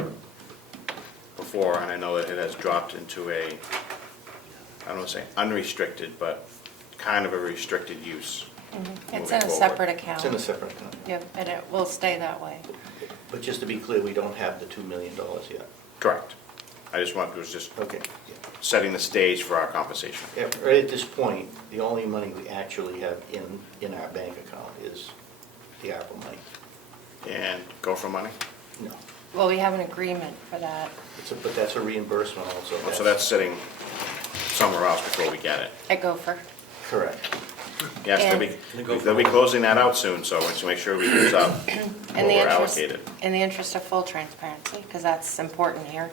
before, and I know that it has dropped into a, I don't want to say unrestricted, but kind of a restricted use. It's moving in a forward. separate account. It's in a separate account. Yep, and it will stay that way. But just to be clear, we don't have the $2 million yet. Correct. I just was just Okay. setting the stage for our conversation. Yeah, right at this point, the only money we actually have in our bank account is the ARPA money. And go for money? No. Well, we have an agreement for that. But that's a reimbursement also. Oh, so that's sitting somewhere else before we get it. At Gopher. Correct. Yes, they'll be closing that out soon, so let's make sure we use up what In the we're interest, allocated. in the interest of full transparency, because that's important here.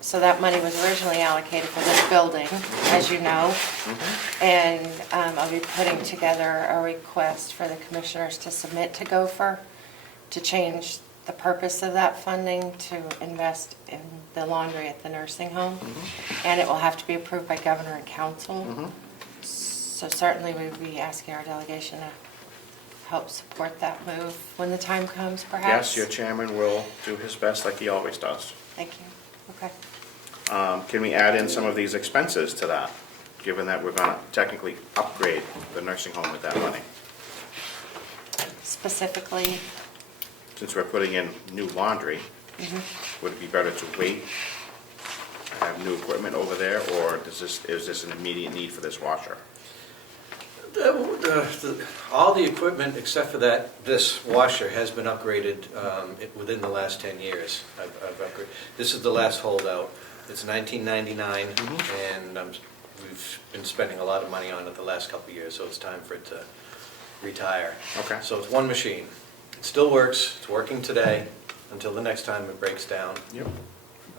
So that money was originally allocated for this building, as you know. And I'll be putting together a request for the commissioners to submit to Gopher to change the purpose of that funding to invest in the laundry at the nursing home. And it will have to be approved by governor and council. So certainly we would be asking our delegation to help support that move when the time comes, perhaps. Yes, your chairman will do his best like he always does. Thank you. Okay. Can we add in some of these expenses to that, given that we're gonna technically upgrade the nursing home with that money? Specifically, Since we're putting in new laundry, would it be better to wait, have new equipment over there, or is this an immediate need for this washer? All the equipment except for this washer has been upgraded within the last 10 years. I've upgraded. This is the last holdout. It's 1999, and we've been spending a lot of money on it the last couple of years, so it's time for it to retire. Okay. So it's one machine. It still works. It's working today until the next time it breaks down. Yep.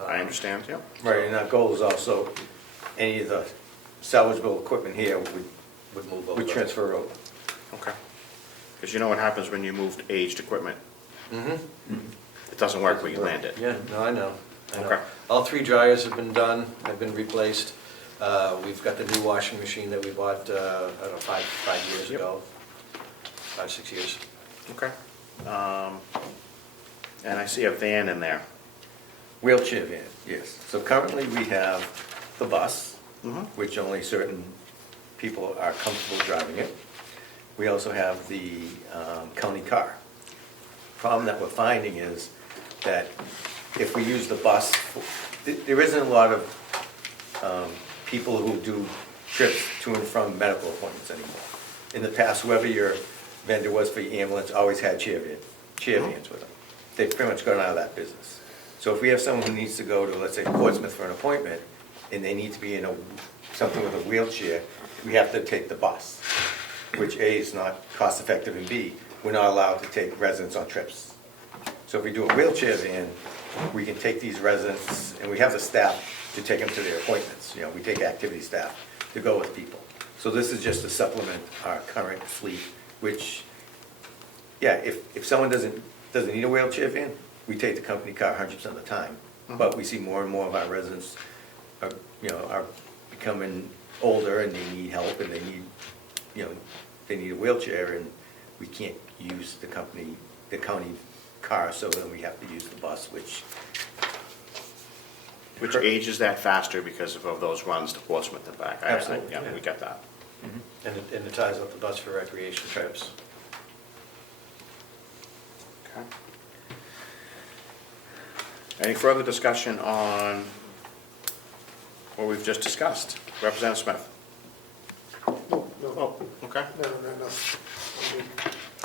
I understand, yep. Right, and our goal is also, any of the salvageable equipment here Would move over. would transfer over. Okay. Because you know what happens when you move aged equipment? Mm-hmm. It doesn't work where you land it. Yeah, no, I know. Okay. All 3 dryers have been done, have been replaced. We've got the new washing machine that we bought, I don't know, 5 years Yep. ago, 5, 6 years. Okay. And I see a van in there. Wheelchair van, yes. So currently we have the bus, Mhm. which only certain people are comfortable driving it. We also have the county car. Problem that we're finding is that if we use the bus There isn't a lot of people who do trips to and from medical appointments anymore. In the past, whoever your vendor was for your ambulance always had chair vans with them. They've pretty much gone out of that business. So if we have someone who needs to go to, let's say, Portsmouth for an appointment, and they need to be in something with a wheelchair, we have to take the bus, which A, is not cost effective, and B, we're not allowed to take residents on trips. So if we do a wheelchair van, we can take these residents, and we have the staff to take them to their appointments. We take activity staff to go with people. So this is just to supplement our current fleet, which, yeah, if someone doesn't need a wheelchair van, we take the company car 100% of the time. But we see more and more of our residents are becoming older, and they need help, and they need a wheelchair, and we can't use the county car, so then we have to use the bus, which ages that faster because of those runs to Portsmouth and back. Absolutely, Yeah, yeah. we get that. And it ties up the bus for recreation trips. Okay. Any further discussion on what we've just discussed? Representative Smith? No, Oh, okay. no.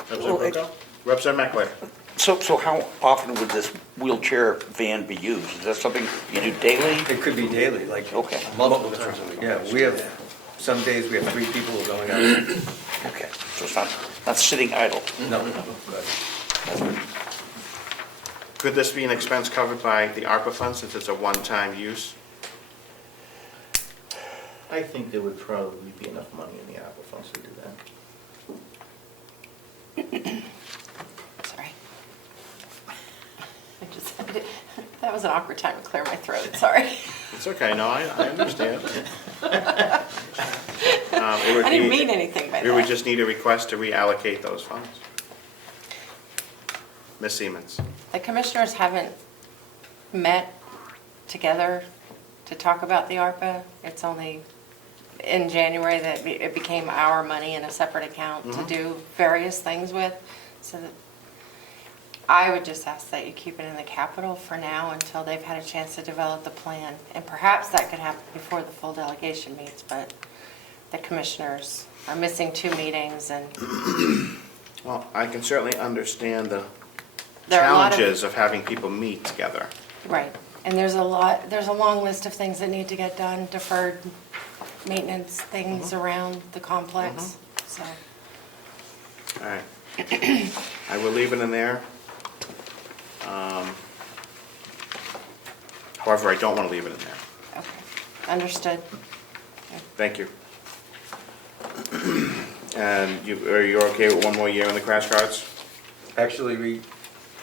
Representative Brokaw? Representative McLeod? So how often would this wheelchair van be used? Is that something you do daily? it could be daily, like. Okay. Multiple times a week. Yeah, we have, some days we have 3 people who are going out. Okay, so it's not sitting idle. No. Could this be an expense covered by the ARPA fund since it's a one-time use? I think there would probably be enough money in the ARPA funds to do that. Sorry. That was an awkward time to clear my throat, sorry. It's okay, no, I understand. I didn't mean anything by that. We would just need a request to reallocate those funds. Ms. Siemens? The commissioners haven't met together to talk about the ARPA. It's only in January that it became our money in a separate account to do various things with. So that I would just ask that you keep it in the capital for now until they've had a chance to develop the plan. And perhaps that could happen before the full delegation meets, but the commissioners are missing 2 meetings and Well, I can certainly understand the there are a lot of. challenges of having people meet together. Right, and there's a long list of things that need to get done, deferred maintenance, things around the complex, so. All right. I will leave it in there. However, I don't want to leave it in there. Okay, understood. Thank you. And are you okay with 1 more year on the crash cards? Actually, we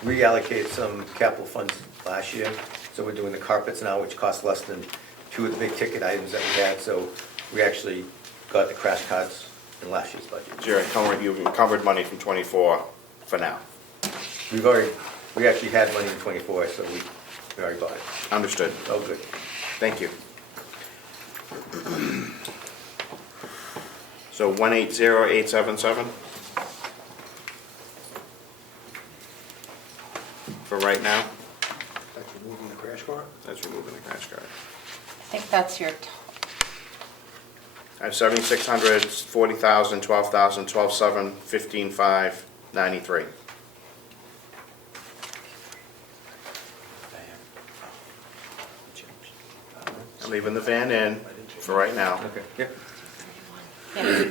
reallocated some capital funds last year, so we're doing the carpets now, which cost less than 2 of the big ticket items that we had, so we actually got the crash cards in last year's budget. So you've covered money from 24 for now. We actually had money in 24, so we already bought it. Understood. Oh, good. Thank you. So 180877 for right now? That's removing the crash car? That's removing the crash card. I think that's your, I have 7,600, 40,000, 12,000, 12,700, 15,500, 93. I'm leaving the van in for right now. Okay, yeah. yeah.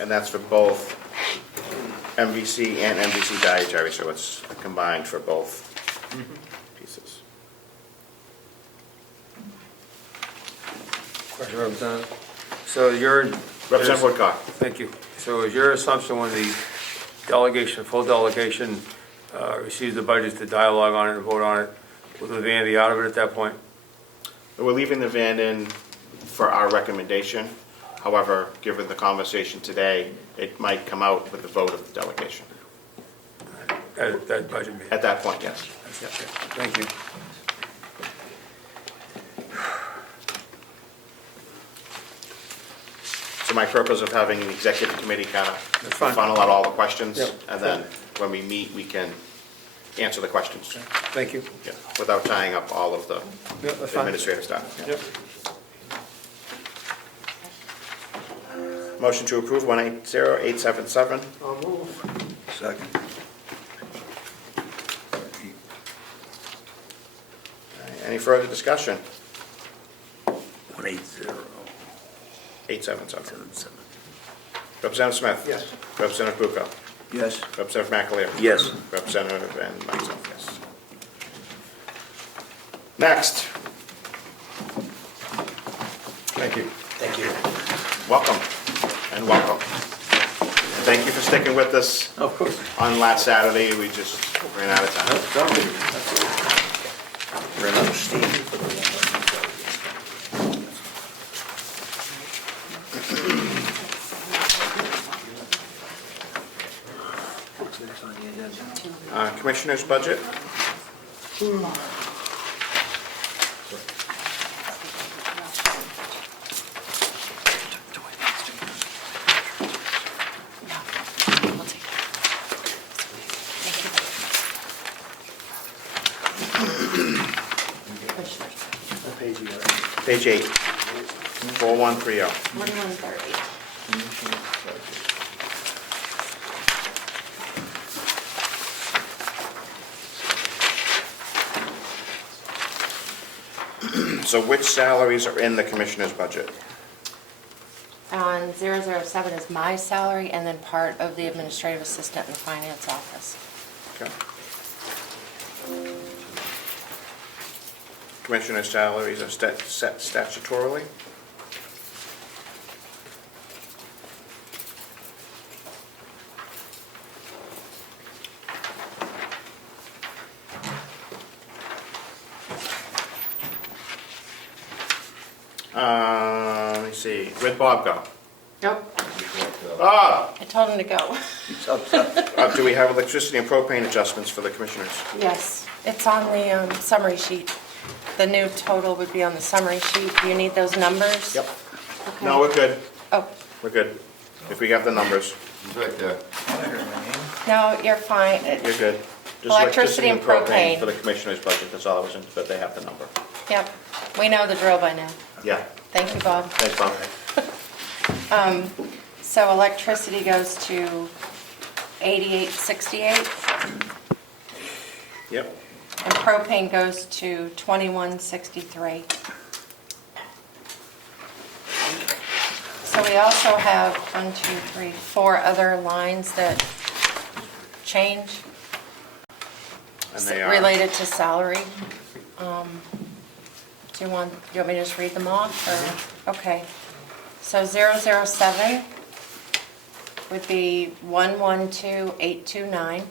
And that's for both MVC and MVC dietary, so it's combined for both pieces. Question, Representative. So your. Representative Woodcock. Thank you. So is your assumption when the delegation, full delegation, receives the budget to dialogue on it and vote on it, will the van be out of it at that point? We're leaving the van in for our recommendation. However, given the conversation today, it might come out with the vote of the delegation. At that budget meeting? At that point, yes. Thank you. So my purpose of having the executive committee kind of fine. funnel out all the questions, Yep. and then when we meet, we can answer the questions. Thank you. Yeah, without tying up all of the Yep, that's fine. administrative staff. Yep. Motion to approve 180877. I'll move. Second. Any further discussion? 18077. 877. Representative Smith? Yes. Representative Bucco? Yes. Representative McAleer? Yes. Representative and myself, yes. Next. Thank you. Thank you. Welcome, and welcome. Thank you for sticking with us Of course. on last Saturday. We just ran out of time. Ran out of steam. What's next on the agenda? Commissioner's budget? We'll take care. Thank you. What page you got? Page 8, 4130. 4130. So which salaries are in the commissioner's budget? On 007 is my salary and then part of the administrative assistant in the finance office. Okay. Commissioner's salaries are set statutorily? Let me see, where'd Bob go? Nope. Bob! I told him to go. Do we have electricity and propane adjustments for the commissioners? Yes, it's on the summary sheet. The new total would be on the summary sheet. Do you need those numbers? Yep. Okay. No, we're good, Oh, we're good. If we have the numbers, He's right there. no, you're fine. you're good. Just Electricity and propane. For the commissioner's budget, that's all I was in, but they have the number. Yep, we know the drill by now. Yeah, Thank you, Bob. thanks, Bob. So electricity goes to 8868, Yep, and propane goes to 2163. So we also have 4 other lines that change and they are. related to salary. Do you want me to just read them off, or, okay. So 007 would be 112829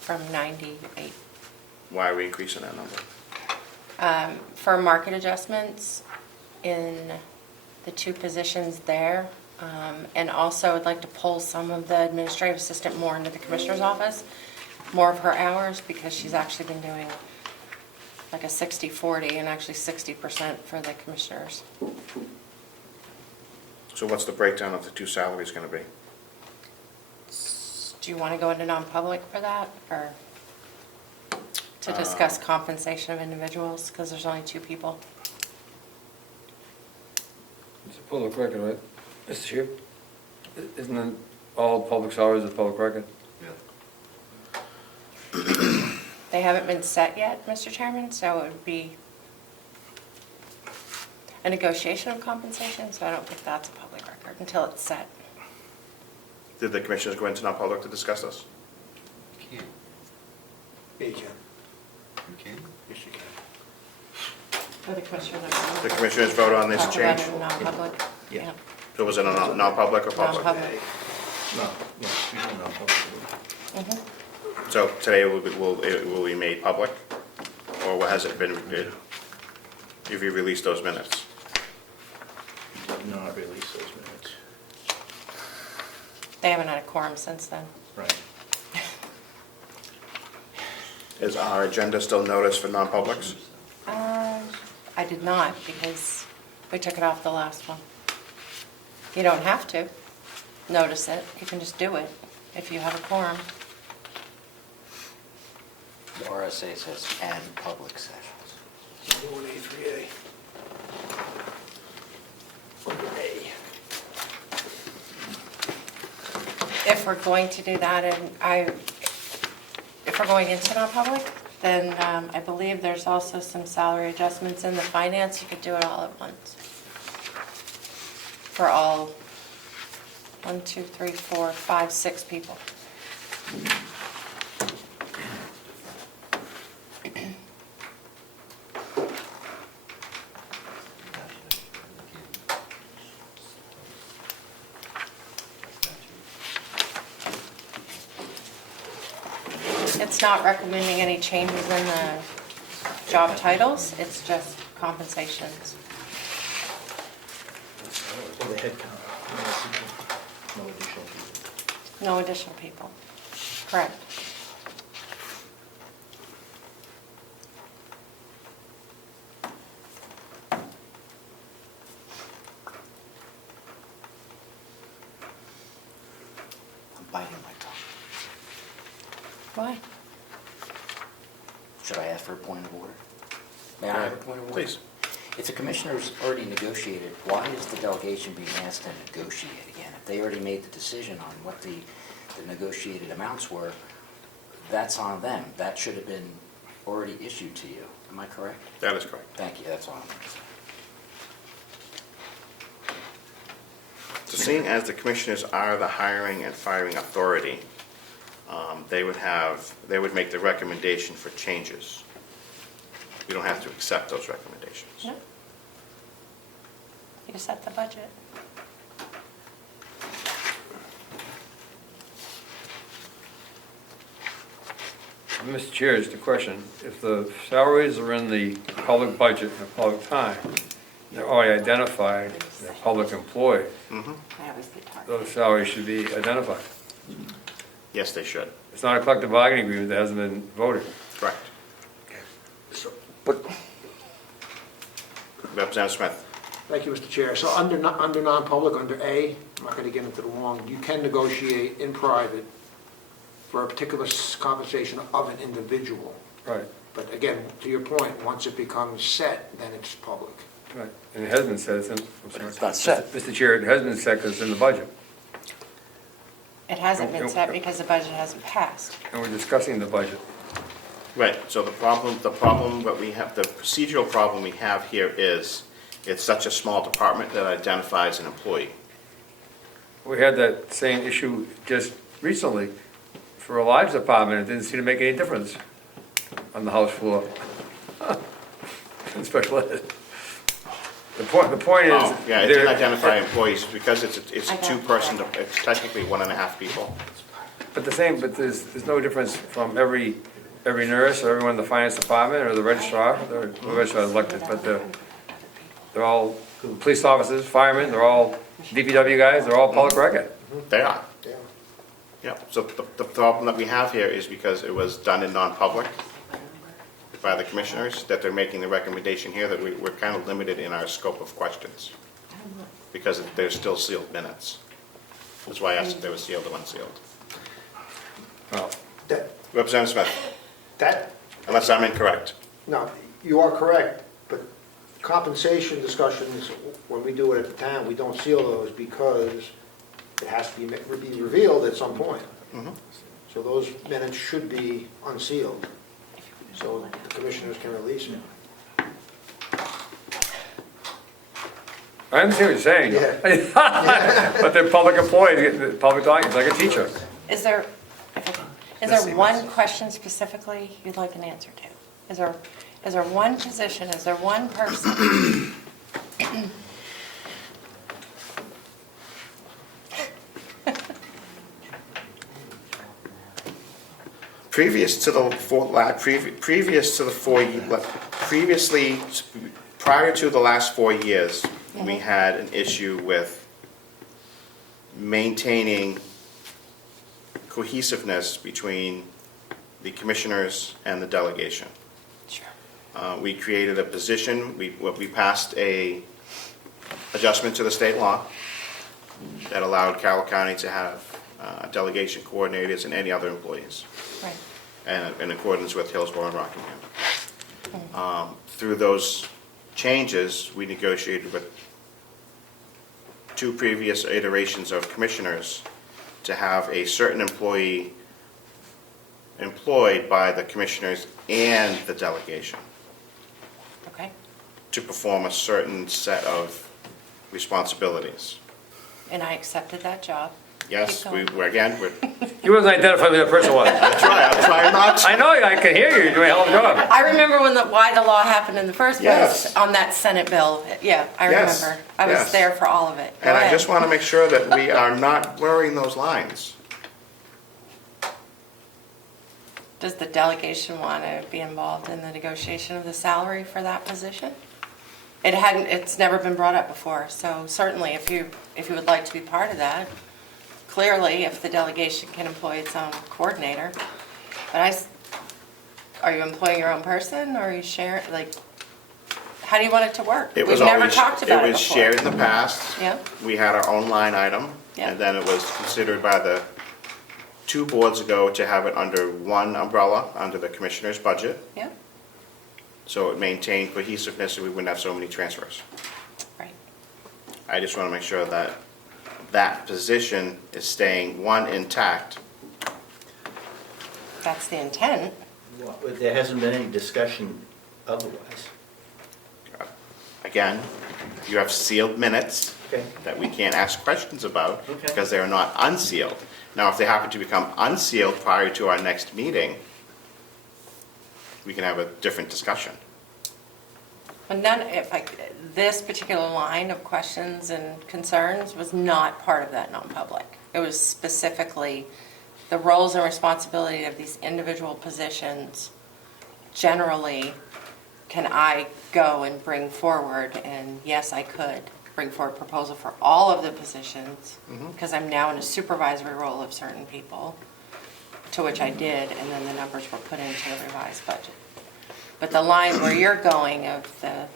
from 98. Why are we increasing that number? For market adjustments in the 2 positions there. And also I'd like to pull some of the administrative assistant more into the commissioner's office, more of her hours, because she's actually been doing like a 60-40 and actually 60% for the commissioners. So what's the breakdown of the 2 salaries gonna be? Do you want to go into non-public for that, or to discuss compensation of individuals, because there's only 2 people? It's a public record, right? Mr. Chair? Isn't it all public salaries a public record? They haven't been set yet, Mr. Chairman, so it would be a negotiation of compensation, so I don't think that's a public record until it's set. Did the commissioners go into non-public to discuss this? You can. Yeah, you can. You can? Yes, you can. For the commissioners. The commissioners vote on this Talk about change? it in non-public. Yeah. So was it a non-public or public? Non-public. No, no, we don't know. Mhm. So today will be made public? Or what has it been, have you released those minutes? Did not release those minutes. They haven't had a quorum since then. Right. Is our agenda still noticed for non-publics? I did not, because We took it off the last one. You don't have to notice it. You can just do it if you have a quorum. The RSA says and public sessions. Doing A3A. Under A. If we're going to do that, if we're going into non-public, then I believe there's also some salary adjustments in the finance. You could do it all at once. For all 1, 2, 3, 4, 5, 6 people. It's not recommending any changes in the job titles, it's just compensations. Or the headcount. No additional people. No additional people. Correct. I'm biting my tongue. Why? Should I ask for a point of order? May I have a point of order? Please. If the commissioners already negotiated, why is the delegation being asked to negotiate again? If they already made the decision on what the negotiated amounts were, that's on them. That should have been already issued to you. Am I correct? That is correct. Thank you, that's all I'm going to say. So seeing as the commissioners are the hiring and firing authority, they would make the recommendation for changes. We don't have to accept those recommendations. No. You set the budget. Mr. Chair, just a question. If the salaries are in the public budget and the public time, they're already identified, they're public employee, those salaries should be identified. Yes, they should. It's not a collective bargaining agreement that hasn't been voted. Correct. But Representative Smith. Thank you, Mr. Chair. So under non-public, under A, I'm not going to get into the long, you can negotiate in private for a particular compensation of an individual. Right, But again, to your point, once it becomes set, then it's public. right. And it has been said, I'm sorry. it's not set. Mr. Chair, it has been said because it's in the budget. It hasn't been set because the budget hasn't passed. And we're discussing the budget. Right, so the problem that we have, the procedural problem we have here is, it's such a small department that identifies an employee. We had that same issue just recently for a large department. It didn't seem to make any difference on the House floor. In special ed. The point is. Oh, yeah, it didn't identify employees, because it's a two-person, it's technically 1.5 people. But there's no difference from every nurse or everyone in the finance department or the registrar. The registrar is elected, but they're all police officers, firemen, they're all DPW guys, they're all public record. They are. Yeah. Yeah, so the problem that we have here is because it was done in non-public by the commissioners, that they're making the recommendation here that we're kind of limited in our scope of questions, because they're still sealed minutes. That's why I asked if they were sealed or unsealed. Well, Representative Smith, That, unless I'm incorrect. no, you are correct, but compensation discussions, when we do it at the time, we don't seal those because it has to be revealed at some point. Mhm. So those minutes should be unsealed, so the commissioners can release them. I understand what you're saying. Yeah. But they're public employees, public documents, like a teacher. Is there one question specifically you'd like an answer to? Is there one position, is there one person? Prior to the last 4 years, we had an issue with maintaining cohesiveness between the commissioners and the delegation. Sure. We created a position, we passed a adjustment to the state law that allowed Carroll County to have delegation coordinators and any other employees, Right. and in accordance with Hillsborough and Rockingham. Through those changes, we negotiated with 2 previous iterations of commissioners to have a certain employee employed by the commissioners and the delegation Okay. to perform a certain set of responsibilities. And I accepted that job. Yes, Keep we're, going. He wasn't identifying who the person was. I'm trying not to. I know, I can hear you, you're doing a hell of a job. I remember why the law happened in the first Yes. place on that Senate bill. Yeah, I Yes, remember. I was yes. there for all of it. Go And I ahead. just want to make sure that we are not blurring those lines. Does the delegation want to be involved in the negotiation of the salary for that position? It's never been brought up before, so certainly if you would like to be part of that, clearly if the delegation can employ its own coordinator. But are you employing your own person or are you sharing, like, how do you want it to work? It We've was never always, talked about it it was before. shared in the past. Yeah. We had our own line item, Yeah. and then it was considered by the 2 boards ago to have it under one umbrella, under the commissioner's budget. Yeah, So it maintained cohesiveness and we wouldn't have so many transfers. right. I just want to make sure that that position is staying, one, intact. That's the intent. Well, there hasn't been any discussion otherwise. Again, you have sealed minutes Okay. that we can't ask questions about Okay. because they are not unsealed. Now, if they happen to become unsealed prior to our next meeting, we can have a different discussion. But this particular line of questions and concerns was not part of that non-public. It was specifically the roles and responsibility of these individual positions. Generally, can I go and bring forward, and yes, I could bring forward a proposal for all of the positions, because I'm now in a supervisory role of certain people, to which I did, and then the numbers were put into the revised budget. But the line where you're going of the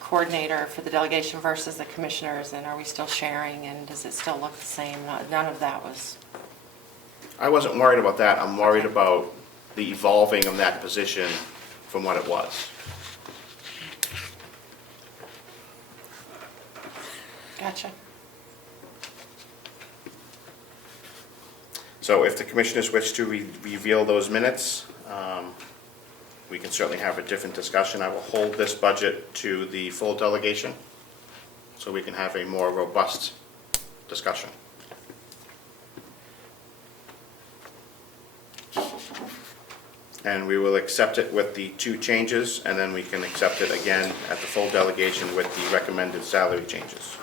coordinator for the delegation versus the commissioners, and are we still sharing, and does it still look the same? None of that was, I wasn't worried about that. I'm worried about the evolving of that position from what it was. gotcha. So if the commissioners wish to reveal those minutes, we can certainly have a different discussion. I will hold this budget to the full delegation so we can have a more robust discussion. And we will accept it with the 2 changes, and then we can accept it again at the full delegation with the recommended salary changes.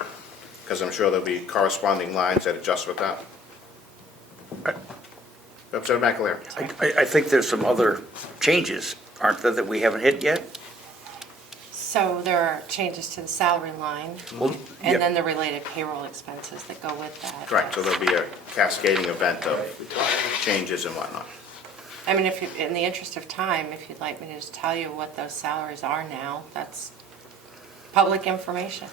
Because I'm sure there'll be corresponding lines that adjust with that. Representative McAleer. I think there's some other changes, aren't there, that we haven't hit yet? So there are changes to the salary line, Well, yeah. and then the related payroll expenses that go with that. Correct, so there'll be a cascading event of changes and whatnot. I mean, if you, in the interest of time, if you'd like me to just tell you what those salaries are now, that's public information.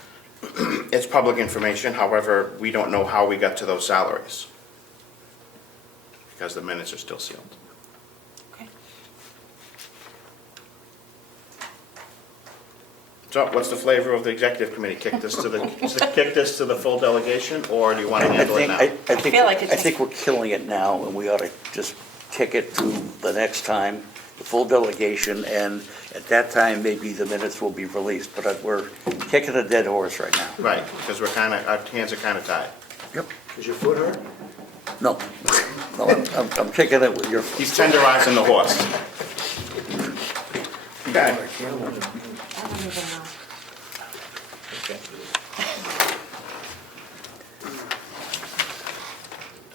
It's public information, however, we don't know how we got to those salaries because the minutes are still sealed. Okay. So what's the flavor of the executive committee? Kick this to the full delegation, or do you want to handle it now? I think, feel like it's I think we're killing it now, and we ought to just kick it to the next time, the full delegation, and at that time, maybe the minutes will be released, but we're kicking a dead horse right now. Right, because our hands are kind of tied. Yep. Does your foot hurt? No, no, I'm kicking it with your foot. He's tenderizing the horse. Okay. I don't even know.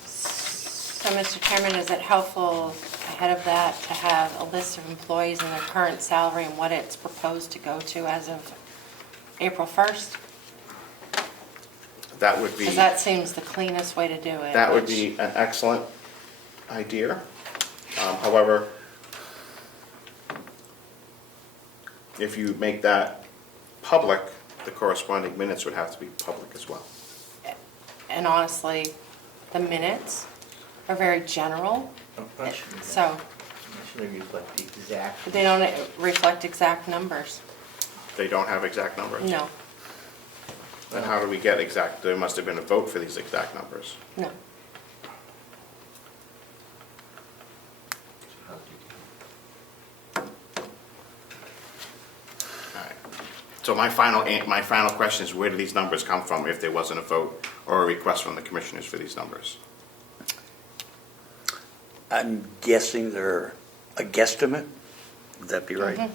So, Mr. Chairman, is it helpful ahead of that to have a list of employees and their current salary and what it's proposed to go to as of April 1st? That would be. Because that seems the cleanest way to do it. That would which- be an excellent idea. However, if you make that public, the corresponding minutes would have to be public as well. And honestly, the minutes are very general, so Actually reflect the exact. they don't reflect exact numbers. They don't have exact numbers? No, Then how do we get exact, there must have been a vote for these exact numbers. no. Alright. So my final question is, where do these numbers come from if there wasn't a vote or a request from the commissioners for these numbers? I'm guessing they're a guesstimate. Would that be right?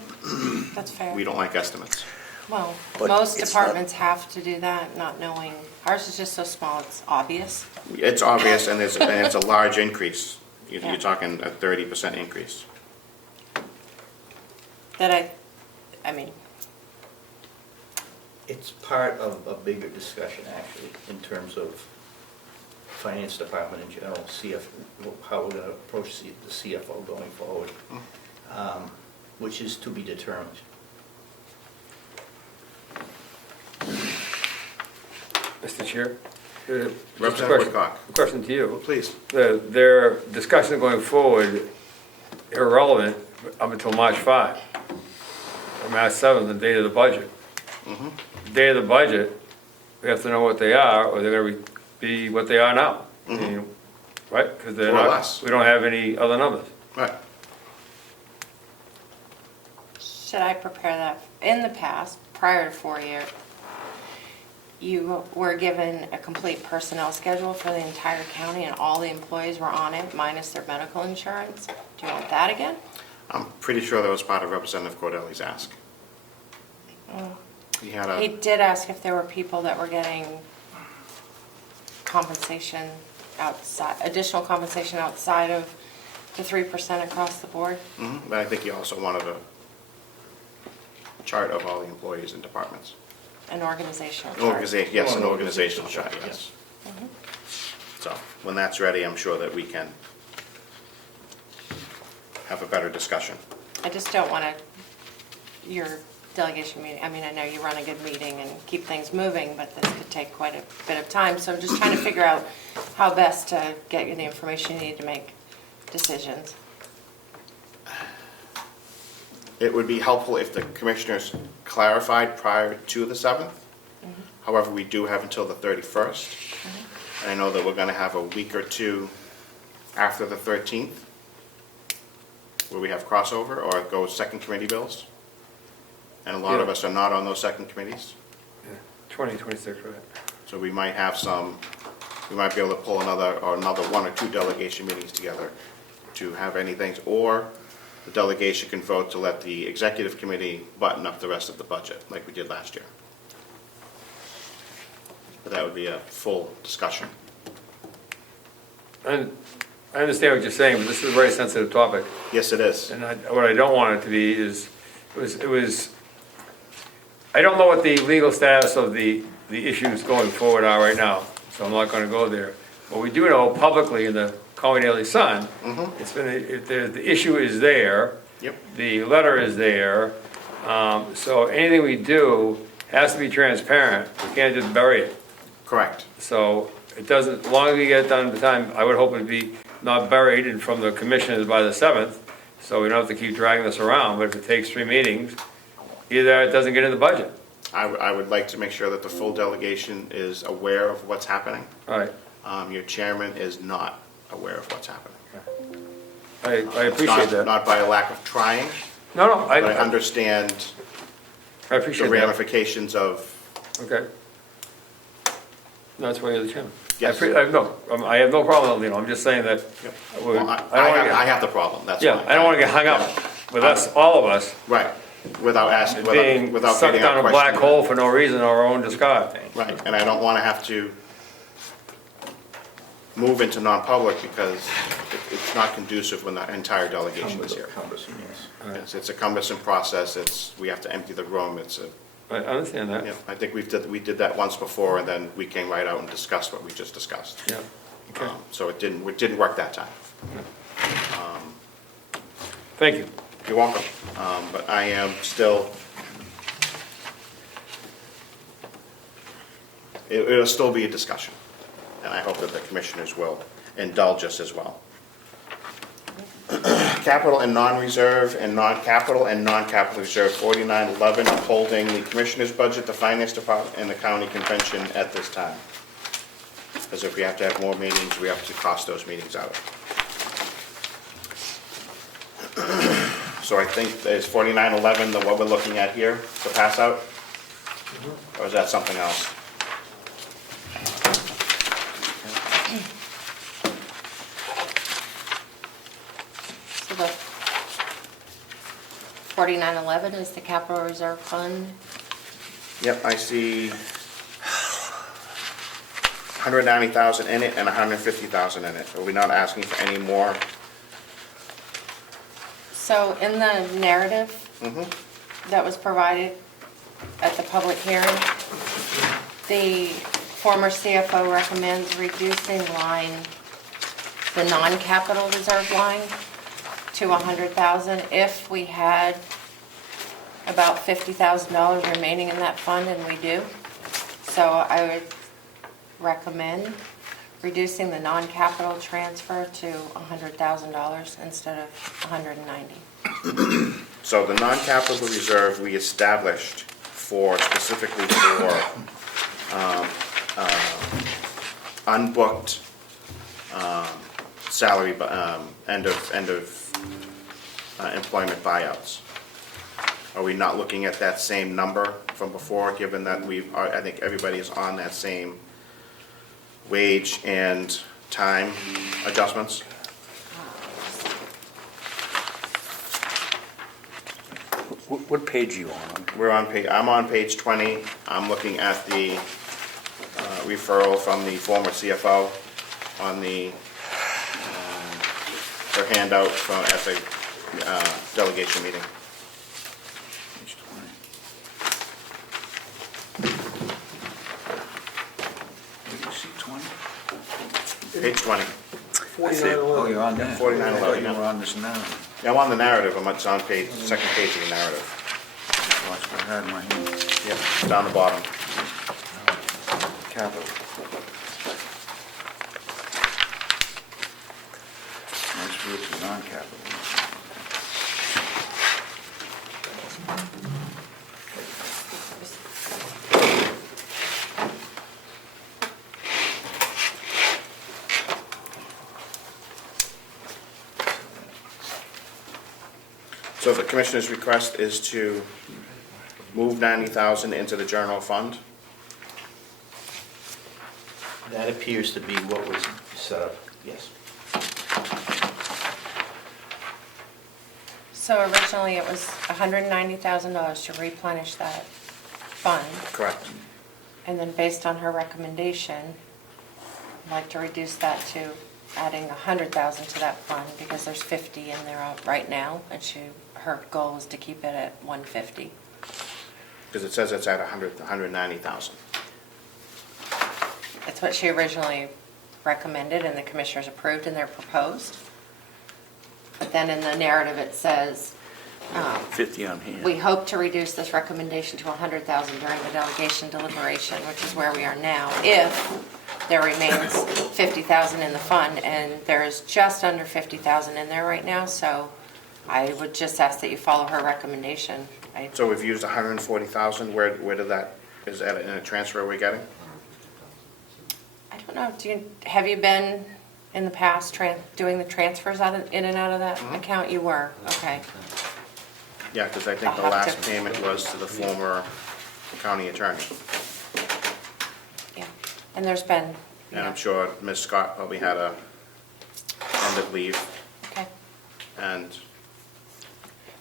That's fair. We don't like estimates. Well, But most it's not- departments have to do that, not knowing. Ours is just so small, it's obvious. It's obvious, and it's a large increase. You're Yeah. talking a 30% increase. That I mean, It's part of a bigger discussion, actually, in terms of finance department in general, how we're gonna approach the CFO going forward, which is to be determined. Mr. Chair? Just a Representative question- Woodcock. a question to you. Please. Their discussion going forward, irrelevant up until March 5, or March 7th, the date of the budget. The Date of the budget, we have to know what they are, or they're gonna be what they are now. I mean, right? Because they're More or not, less. we don't have any other numbers. Right. should I prepare that? In the past, prior to 4 years, you were given a complete personnel schedule for the entire county and all the employees were on it minus their medical insurance. Do you want that again? I'm pretty sure that was part of Representative Cordelli's ask. He had He a, did ask if there were people that were getting compensation outside, additional compensation outside of the 3% across the board. but I think he also wanted a chart of all the employees and departments. An organizational chart. Yes, an organizational chart, yes. So, when that's ready, I'm sure that we can have a better discussion. I just don't want your delegation meeting, I mean, I know you run a good meeting and keep things moving, but this could take quite a bit of time. So I'm just trying to figure out how best to get you the information you need to make decisions. It would be helpful if the commissioners clarified prior to the 7th. However, we do have until the 31st. And I know that we're going to have a week or two after the 13th where we have crossover or go second committee bills. And a lot of Yeah. us are not on those second committees. 26, right? So we might have we might be able to pull another one or two delegation meetings together to have any things, or the delegation can vote to let the executive committee button up the rest of the budget, like we did last year. But that would be a full discussion. And I understand what you're saying, but this is a very sensitive topic. Yes, it is. And what I don't want it to be is, I don't know what the legal status of the issues going forward are right now, so I'm not gonna go there. But we do know publicly in the Comeau Daily Sun, it's been, the issue is there. Yep. The letter is there, so anything we do has to be transparent, we can't just bury it. Correct. So it doesn't, as long as we get it done at the time, I would hope it'd be not buried and from the commissioners by the 7th, so we don't have to keep dragging this around, but if it takes 3 meetings, either it doesn't get in the budget. I would like to make sure that the full delegation is aware of what's happening. All right, Your chairman is not aware of what's happening. I It's appreciate that. Not by a lack of trying, No, but I understand I the appreciate that. ramifications of, Okay. No, that's why you're the chairman. Yes. I have no problem, you know, I'm just saying that. well, I don't wanna I get- have the problem, that's why. Yeah, I don't wanna get hung up with us, all of us, Right, without asking, being without sucked getting our down a black question. hole for no reason, our own discard. Right, and I don't want to have to move into non-public because it's not conducive when the entire delegation is here. Cumbersome, yes. It's a cumbersome process, we have to empty the room, I understand that. yeah, I think we did that once before, and then we came right out and discussed what we just discussed. Yeah, okay, So it didn't work that time. thank you. You're welcome. But I am still it'll still be a discussion. And I hope that the commissioners will indulge us as well. Capital and non-reserve and non-capital and non-capital reserve, 4911, upholding the commissioner's budget, the finance department, and the county convention at this time. Because if we have to have more meetings, we have to cost those meetings out. So I think is 4911 the what we're looking at here, the pass out? Or is that something else? So the 4911 is the capital reserve fund. Yep, I see 190,000 in it and 150,000 in it. Are we not asking for any more? So in the narrative that was provided at the public hearing, the former CFO recommends reducing the non-capital reserve line to 100,000 if we had about $50,000 remaining in that fund, and we do. So I would recommend reducing the non-capital transfer to $100,000 instead of 190. So the non-capital reserve we established for, specifically for unbooked salary, end of employment buyouts. Are we not looking at that same number from before, given that I think everybody is on that same wage and time adjustments? What page are you on? I'm on page 20. I'm looking at the referral from the former CFO on the her handout from at the delegation meeting. Page 20. Did you see 20? Page 20. Oh, you're on that. 4911, I thought you yeah. were on this now. Yeah, I'm on the narrative. I'm on page, second page of the narrative. Watch what I had in my hand. Yep, it's down the bottom. Capital. Next group is non-capital. So the commissioner's request is to move 90,000 into the general fund. That appears to be what was set up, yes. So originally it was $190,000 to replenish that fund. Correct. And then based on her recommendation, I'd like to reduce that to adding 100,000 to that fund because there's 50 in there right now, and her goal is to keep it at 150. Because it says it's at 190,000. That's what she originally recommended and the commissioners approved and they're proposed. But then in the narrative it says, 50 on hand. we hope to reduce this recommendation to 100,000 during the delegation deliberation, which is where we are now, if there remains 50,000 in the fund, and there is just under 50,000 in there right now, so I would just ask that you follow her recommendation. So we've used 140,000. Where did that, is that in a transfer we're getting? I don't know, have you been in the past doing the transfers in and out of that account? You were, okay. Yeah, because I think I'll the have last to- payment was to the former county attorney. Yeah, and there's been, And I'm sure Ms. Scott probably had a end of leave, okay. and,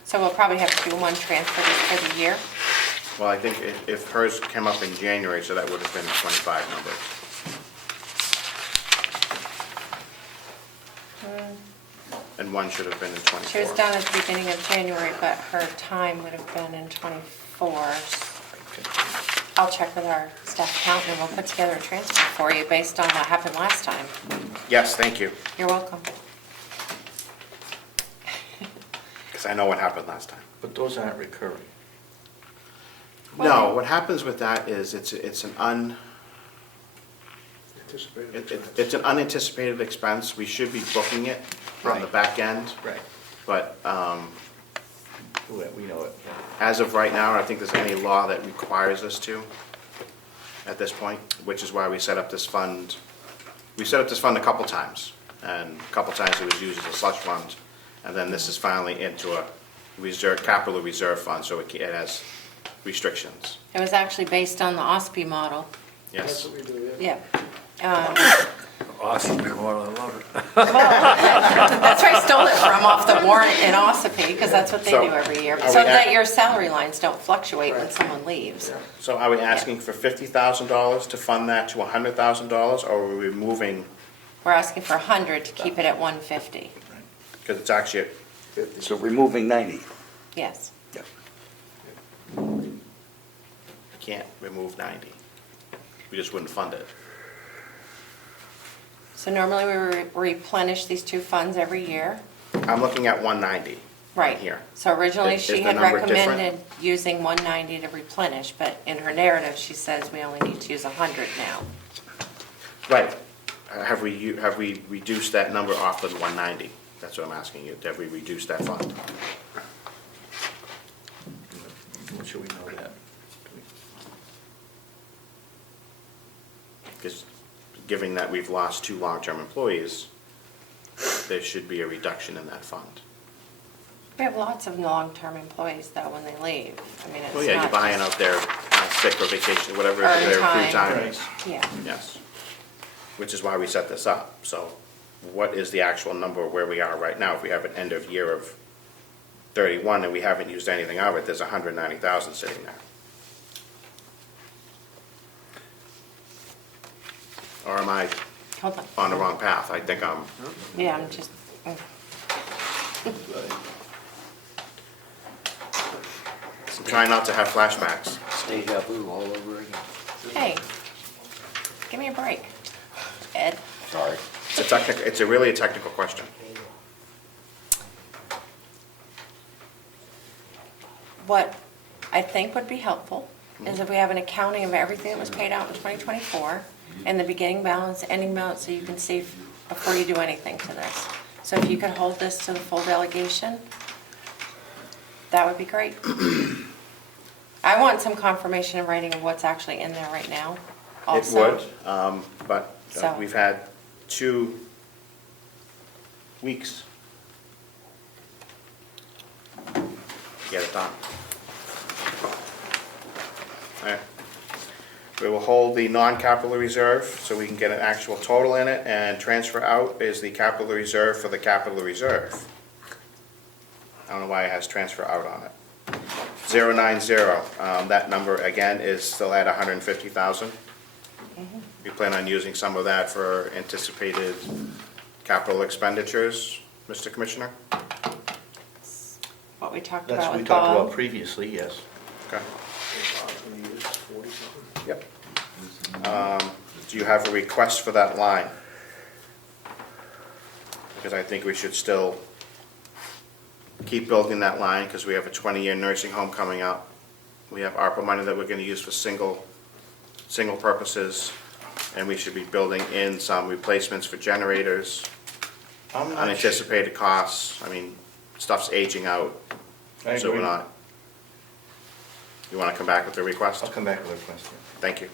So we'll probably have to do one transfer just for the year. well, I think if hers came up in January, so that would have been the 25 number. And one should have been in 24. She was done at the beginning of January, but her time would have been in 24. I'll check with our staff accountant and we'll put together a transfer for you based on what happened last time. Yes, thank you, You're welcome. because I know what happened last time. But those aren't recurring. No, what happens with that is it's an Unanticipated It's expense. an unanticipated expense. We should be booking it on the Right. back end. Right. But We know it. as of right now, I don't think there's any law that requires us to at this point, which is why we set up this fund. We set up this fund a couple times, and a couple times it was used as a slush fund. And then this is finally into a capital reserve fund, so it has restrictions. It was actually based on the OSPI model. Yes. That's what we do, yeah. Yeah. Awesome, I love it. That's where I stole it from, off the warrant in OSPI, because that's what they So, do every year. are So we that at- your salary lines don't fluctuate when Right. someone leaves. So are we asking for $50,000 to fund that to $100,000, or are we moving, We're asking for 100 to keep it at 150. because it's actually, So removing 90. Yes. we can't remove 90. We just wouldn't fund it. So normally we replenish these two funds every year. I'm looking at 190. Right. Here. So originally Is she the had number different? recommended using 190 to replenish, but in her narrative, she says we only need to use 100 now. Right. Have we reduced that number off of the 190? That's what I'm asking you. Have we reduced that fund? When should we know that? Because given that we've lost 2 long-term employees, there should be a reduction in that fund. We have lots of long-term employees though when they leave. I mean, it's Well, yeah, you're not buying just out their sick or vacation, whatever earned their accrued time. time is. Yeah. Yes. Which is why we set this up. So what is the actual number where we are right now? If we have an end of year of 31 and we haven't used anything of it, there's 190,000 sitting there. Or am I Hold on. on the wrong path? I think I'm, Yeah, I'm just, I'm trying not to have flashbacks. It's deja vu all over again. hey, give me a break, Ed. Sorry. It's really a technical question. What I think would be helpful is if we have an accounting of everything that was paid out in 2024 and the beginning balance, ending balance, so you can see before you do anything to this. So if you could hold this to the full delegation, that would be great. I want some confirmation in writing of what's actually in there right now It also. would, but So- we've had 2 weeks to get it done. All right. We will hold the non-capital reserve so we can get an actual total in it, and transfer out is the capital reserve for the capital reserve. I don't know why it has transfer out on it. 090, that number again is still at 150,000. We plan on using some of that for anticipated capital expenditures, Mr. Commissioner? What we talked That's about what we with talked about Bob. previously, yes. Okay. We use 40-something. Yep. Do you have a request for that line? Because I think we should still keep building that line, because we have a 20-year nursing home coming up. We have ARPA money that we're gonna use for single purposes, and we should be building in some replacements for generators, unanticipated costs. I mean, stuff's aging out, I so we're agree. not. You wanna come back with a request? I'll come back with a request. Thank you.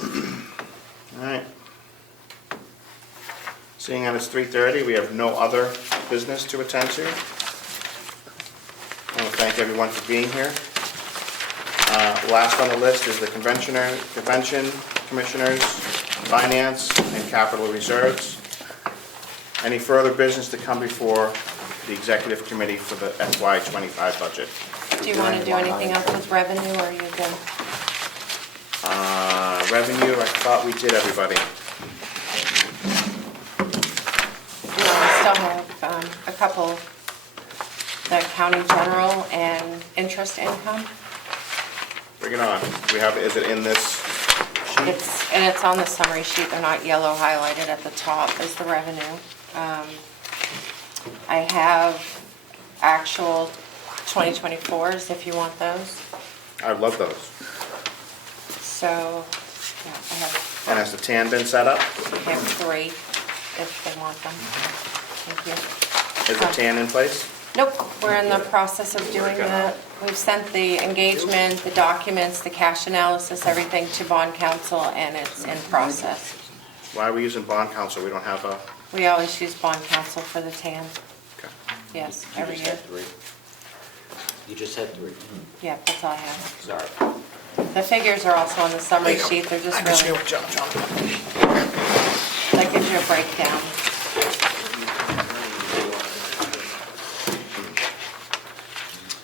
All right. Seeing that it's 3:30, we have no other business to attend to. I want to thank everyone for being here. Last on the list is the convention commissioners, finance, and capital reserves. Any further business to come before the executive committee for the FY25 budget? Do you want to do anything else with revenue, or are you good? Revenue, I thought we did everybody. No, we still have a couple, the county general and interest income. Bring it on. We have, is it in this sheet? And it's on the summary sheet, they're not yellow highlighted at the top is the revenue. I have actual 2024s if you want those. I love those. So, yeah, And has the tan been set up? I have 3 if they want them. Thank you. Is the tan in place? Nope, we're in the process of doing that. We've sent the engagement, the documents, the cash analysis, everything to bond counsel, and it's in process. Why are we using bond counsel? We don't have a, We always use bond counsel for the TAN, okay. yes, You every just year. had 3. You just had 3. Yeah, that's all I have. Sorry. The figures are also on the summary sheet, they're just really, that gives you a breakdown.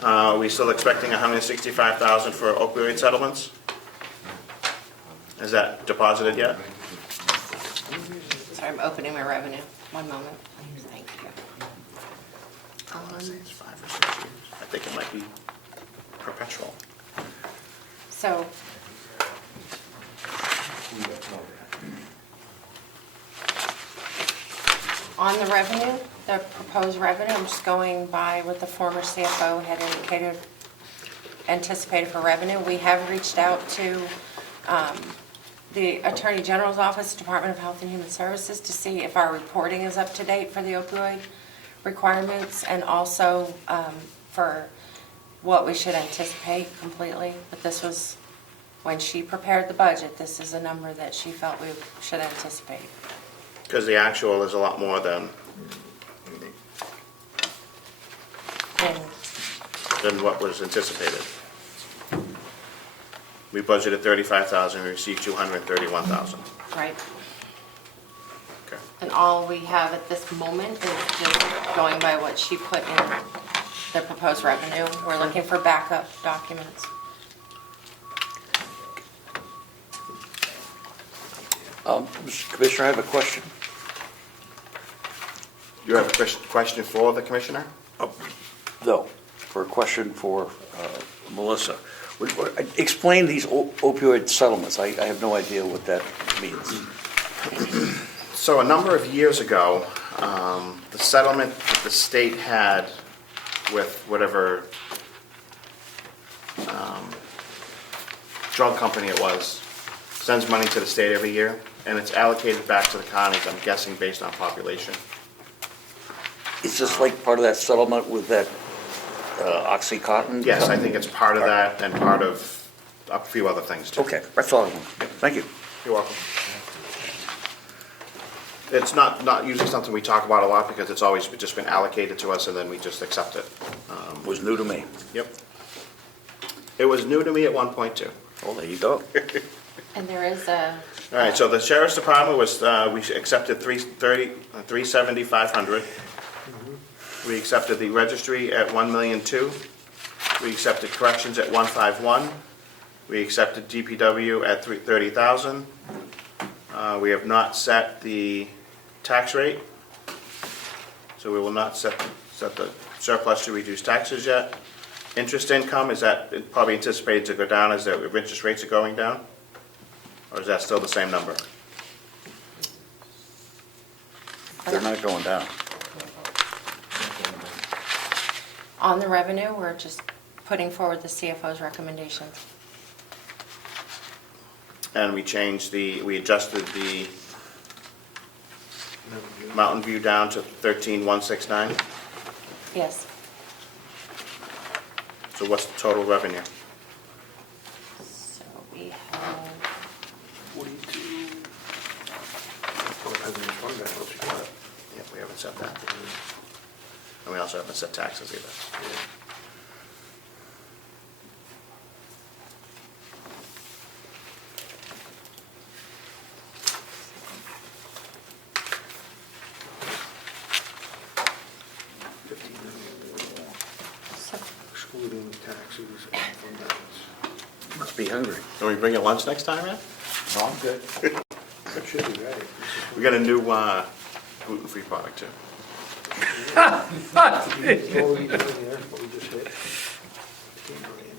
Are we still expecting $165,000 for opioid settlements? Is that deposited yet? Sorry, I'm opening my revenue. One moment, please, thank you. I want to say it's 5 or 6 years. I think it might be perpetual. So, on the revenue, the proposed revenue, I'm just going by what the former CFO had indicated, anticipated for revenue. We have reached out to the Attorney General's Office, Department of Health and Human Services, to see if our reporting is up to date for the opioid requirements, and also for what we should anticipate completely. But this was, when she prepared the budget, this is a number that she felt we should anticipate. Because the actual is a lot more than And what was anticipated. We budgeted $35,000, we received $231,000. right. Okay. And all we have at this moment is just going by what she put in the proposed revenue. We're looking for backup documents. Mr. Commissioner, I have a question. You have a question for the commissioner? No, for a question for Melissa. Explain these opioid settlements. I have no idea what that means. So a number of years ago, the settlement that the state had with whatever drug company it was, sends money to the state every year, and it's allocated back to the counties, I'm guessing, based on population. Is this like part of that settlement with that OxyContin? Yes, I think it's part of that and part of a few other things too. Okay, that's all I want. Thank you. You're welcome. It's not usually something we talk about a lot because it's always just been allocated to us and then we just accept it. Was new to me. Yep. It was new to me at one point too. Oh, there you go. And there is a, All right, so the sheriff's department was, we accepted $370,500. We accepted the registry at $1,200,000. We accepted corrections at $151,000. We accepted DPW at $30,000. We have not set the tax rate, so we will not set the surplus to reduce taxes yet. Interest income, is that probably anticipated to go down as the interest rates are going down? Or is that still the same number? They're not going down. on the revenue, we're just putting forward the CFO's recommendations. And we adjusted the Mountain View down to 13,169. Yes. So what's the total revenue? So we have, 42. Well, it hasn't been fund balance yet. Yeah, we haven't set that. And we also haven't set taxes either. so Excluding taxes and fund balance. Must be hungry. Can we bring you lunch next time, man? No, I'm good. That should be right. We got a new gluten-free product too. What were you doing there? What we just hit? 15 million.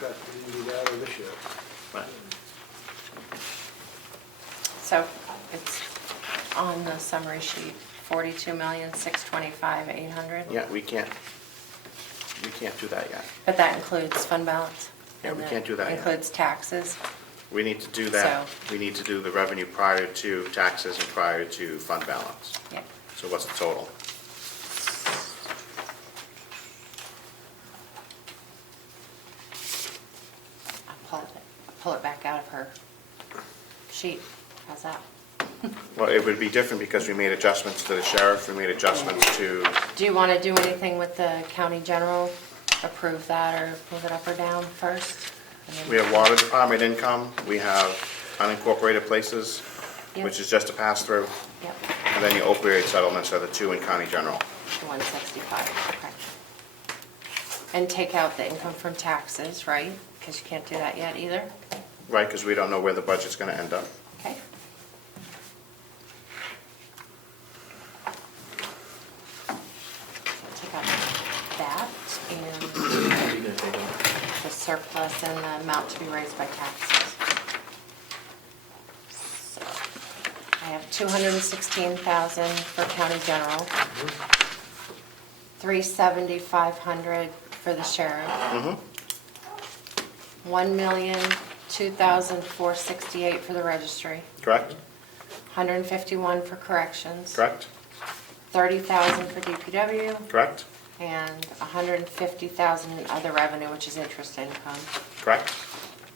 But we didn't do that or this year. Right. so it's on the summary sheet, 42,625,800. Yeah, we can't do that yet. But that includes fund balance. Yeah, and we that can't do that yet. includes taxes. We need to do that. We need to do the revenue prior to taxes and prior to fund balance. Yep. So what's the total? I'll pull it back out of her sheet. How's that? Well, it would be different because we made adjustments to the sheriff, we made adjustments to, Do you want to do anything with the county general? Approve that or move it up or down first? And then- we have water department income, we have unincorporated places, Yep. which is just a pass-through, Yep, and then your opioid settlements are the two in county general. 165, okay. And take out the income from taxes, right? Because you can't do that yet either? Right, because we don't know where the budget's gonna end up. Okay. So take out that and the surplus and the amount to be raised by taxes. So I have 216,000 for county general, 370,500 for the sheriff, 1,002,468 for the registry, Correct? 151 for corrections, Correct? 30,000 for DPW, Correct? and 150,000 in other revenue, which is interest income. Correct?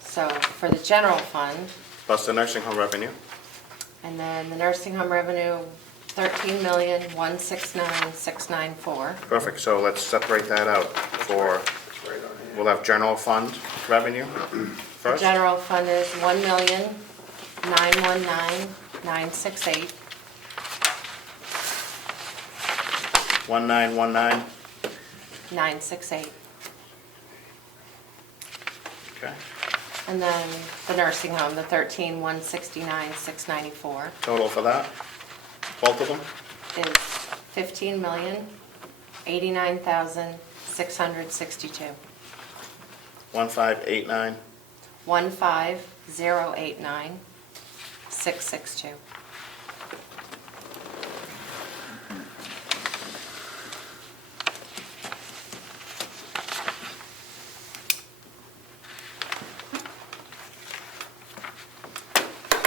So for the general fund, Plus the nursing home revenue. and then the nursing home revenue, 13,169,694. Perfect, so let's separate that out for, we'll have general fund revenue The first. general fund is 1,919,968. 1919, 968. okay. And then the nursing home, the 13,169,694 Total for that, both of them? is 15,089,662. 1589, 15089,662.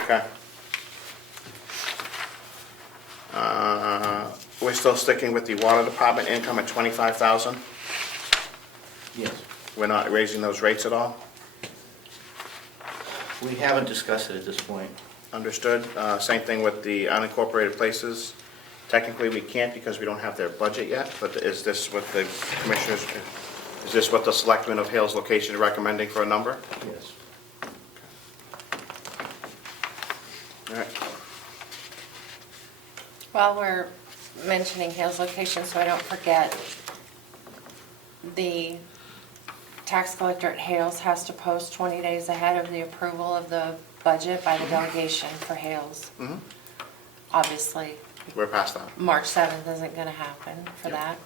okay. We're still sticking with the water department income at 25,000? Yes. We're not raising those rates at all? We haven't discussed it at this point. Understood. Same thing with the unincorporated places. Technically, we can't because we don't have their budget yet, but is this what the commissioners, is this what the selectmen of Hales location are recommending for a number? Yes. All right. While we're mentioning Hales location, so I don't forget, the tax collector at Hales has to post 20 days ahead of the approval of the budget by the delegation for Hales. Obviously, We're past that. March 7th isn't going to happen for that,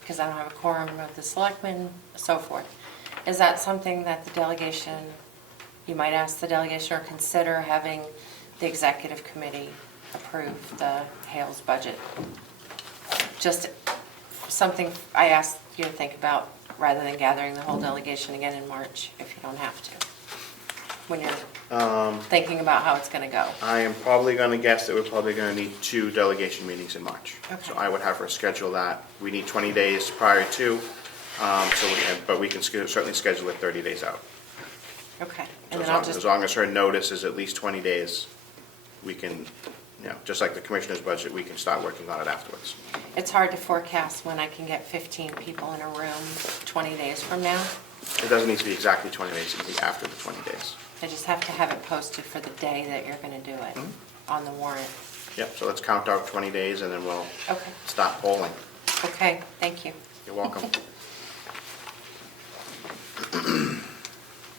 because I don't have a quorum of the selectmen, so forth. Is that something that the delegation, you might ask the delegation or consider having the executive committee approve the Hales budget? Just something I asked you to think about rather than gathering the whole delegation again in March, if you don't have to, when you're thinking about how it's going to go. I am probably going to guess that we're probably going to need 2 delegation meetings in March. Okay. So I would have her schedule that. We need 20 days prior to, but we can certainly schedule it 30 days out. Okay. So And then I'll as just, long as her notice is at least 20 days, we can, just like the commissioner's budget, we can start working on it afterwards. it's hard to forecast when I can get 15 people in a room 20 days from now. It doesn't need to be exactly 20 days, it can be after the 20 days. I just have to have it posted for the day that you're going to do it on the warrant. Yep, so let's count out 20 days and then we'll Okay. start polling. Okay, thank you. You're welcome.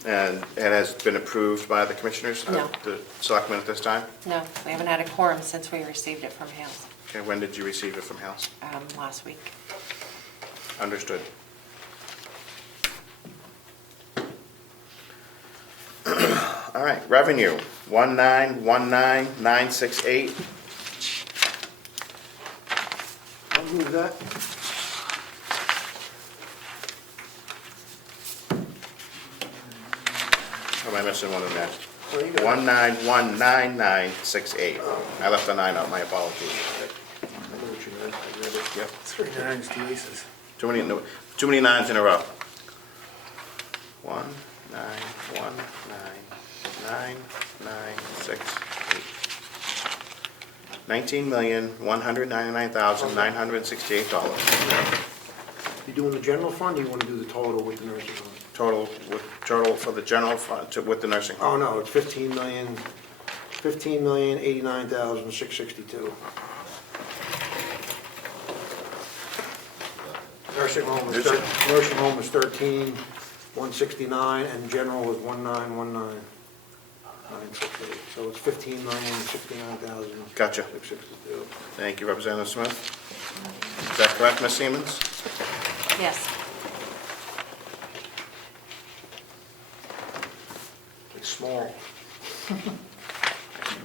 And it has been approved by the commissioners? No. The selectmen at this time? No, we haven't had a quorum since we received it from Hales Okay, when did you receive it from House? last week. Understood. All right, revenue, 1919968. I'll move that. am I missing one in there? Oh, you got it. 1919968. I left a 9 out, my apologies. I know what you meant, I read it. Yep. 3 nines, 2 aces. Too many 9s in a row. 1, 9, 1, 9, 9, 9, 6, 8. $19,199,968. You doing the general fund, or you want to do the total with the nursing home? Total for the general fund with the nursing home. Oh, no, it's 15,089,662. Nursing home was, nursing home was 13,169, and general was 1,919,968. So it's 15,069,662. Gotcha. Thank you, Representative Smith. Is that correct, Ms. Siemens? Yes. It's small. Let's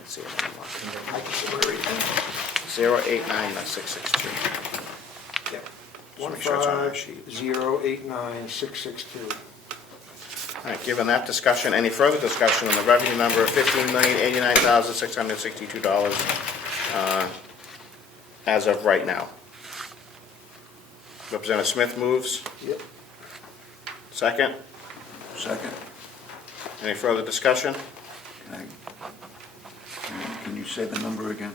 see if I I can see where it is. can- 0899662. Yep. Just make sure it's on our sheet. 15089,662. All right, given that discussion, any further discussion on the revenue number of $15,089,662 as of right now? Representative Smith moves. Yep. Second. Second. Any further discussion? Can you say the number again?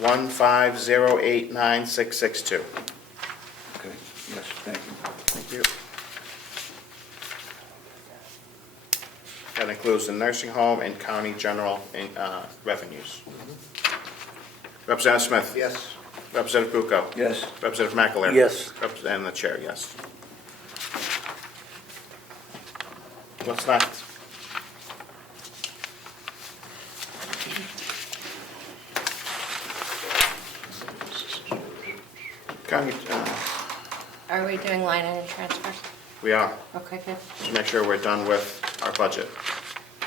15089,662. Okay, yes, thank you. Thank you. That includes the nursing home and county general revenues. Representative Smith? Yes. Representative Bucco? Yes. Representative McAleer? Yes. And the chair, yes. What's next? County, Are we doing line item transfers? we are, Okay, good. to make sure we're done with our budget,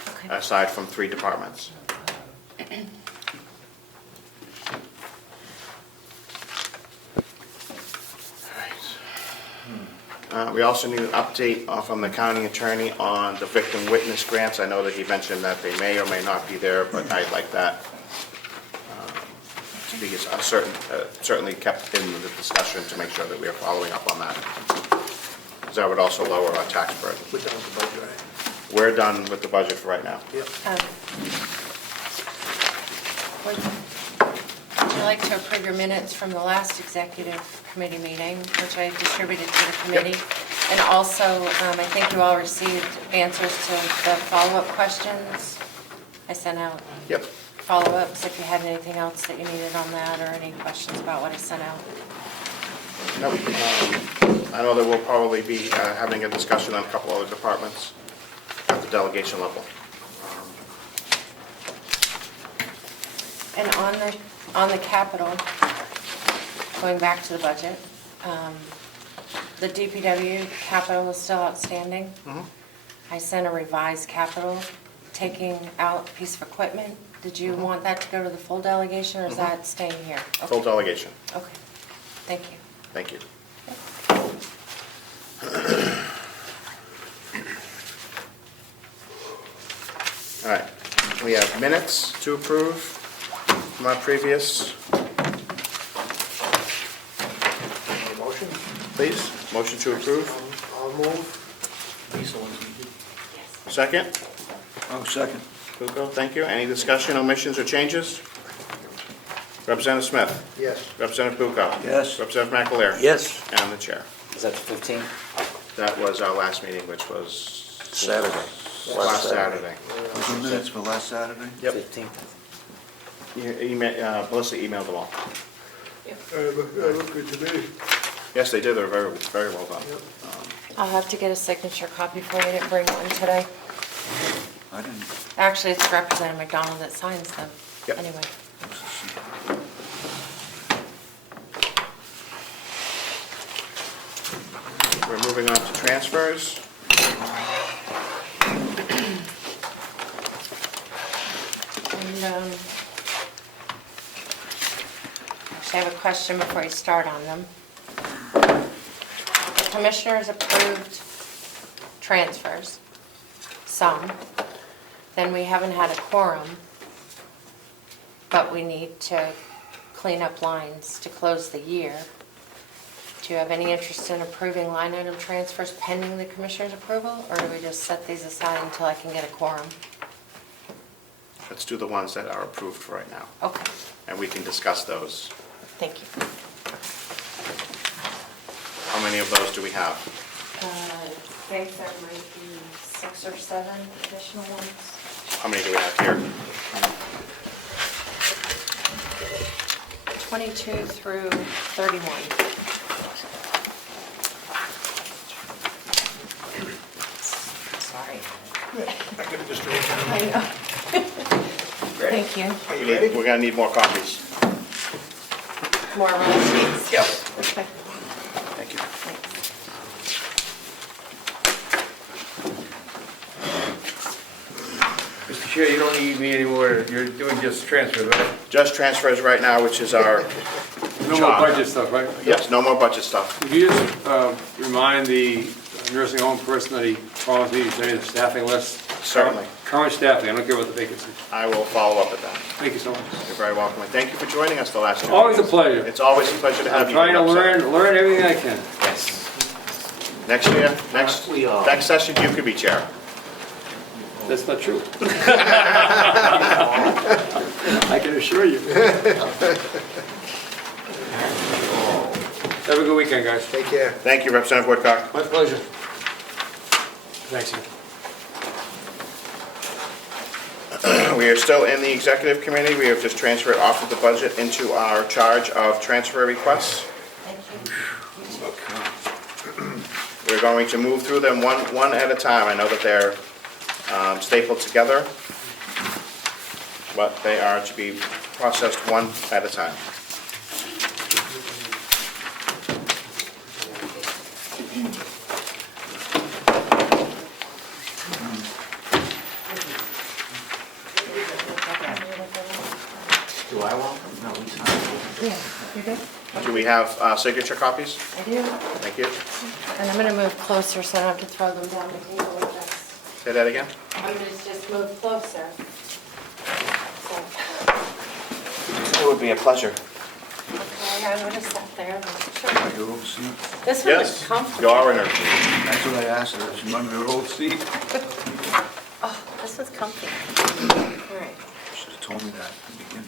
Okay. aside from 3 departments. We also need an update from the county attorney on the victim witness grants. I know that he mentioned that they may or may not be there, but I'd like that to be certainly kept in the discussion to make sure that we are following up on that. Because that would also lower our tax burden. We're done with the budget, right? We're done with the budget for right now. Yep. Would you like to approve your minutes from the last executive committee meeting, which I distributed to the committee? And also, I think you all received answers to the follow-up questions. I sent out Yep. follow-ups if you had anything else that you needed on that, or any questions about what I sent out. Nope. I know that we'll probably be having a discussion on a couple other departments at the delegation level. And on the capital, going back to the budget, the DPW capital is still outstanding. I sent a revised capital, taking out a piece of equipment. Did you want that to go to the full delegation, or is that staying here? Okay. Full delegation. Okay, thank you. Thank you. All right, we have minutes to approve from our previous, Motion? please, motion to approve. I'll move. Second, Oh, second. Bucco, thank you. Any discussion, omissions, or changes? Representative Smith? Yes. Representative Bucco? Yes. Representative McAleer? Yes. And the chair. Is that the 15? That was our last meeting, which was Saturday. last Saturday. Was the minutes for last Saturday? Yep. 15. Melissa emailed them all. Look good to me. Yes, they did. They're very, very well done. I'll have to get a signature copy for you. I didn't bring one today. I didn't. Actually, it's Representative McDonald that signs them. Yep. Anyway. We're moving on to transfers. And, actually, I have a question before you start on them. The commissioners approved transfers, some. then we haven't had a quorum, but we need to clean up lines to close the year. Do you have any interest in approving line item transfers pending the commissioner's approval, or do we just set these aside until I can get a quorum? Let's do the ones that are approved for right now, Okay, and we can discuss those. thank you. How many of those do we have? I think there might be 6 or 7 additional ones. How many do we have here? 22 through 31. Sorry. I know. Thank you. We're gonna need more copies. More roll sheets? Yep. Okay. Thank you. Mr. Chair, you don't need me anymore, you're doing just transfers, right? Just transfers right now, which is our, No more budget stuff, right? yes, no more budget stuff. Could you just remind the nursing home person that he promised me to send me the staffing list? Certainly. Current staffing, I don't care what the vacancy is. I will follow up with that. Thank you so much. You're very welcome, and thank you for joining us the last 2 Always a meetings. pleasure. It's always a pleasure to have I'm you. trying to learn everything I can. Yes. Next year, next session, you could be chair. That's not true. I can assure you. Have a good weekend, guys. Take care. Thank you, Representative Woodcock. My pleasure. Thanks. We are still in the executive committee. We have just transferred off of the budget into our charge of transfer requests. We're going to move through them one at a time. I know that they're stapled together, but they are to be processed one at a time. Do I want them? No, he's not. Yeah, you're good? Do we have signature copies? I do. Thank you. And I'm gonna move closer so I don't have to throw them down the table like this. Say that again? I'm gonna just move closer. So, It would be a pleasure. okay, I would have sat there. but sure. Your old seat? This one is Yes, comfortable. you are in her. That's what I asked her, she wanted her old seat. Oh, this is comfy. All right. Should've told me that at the beginning.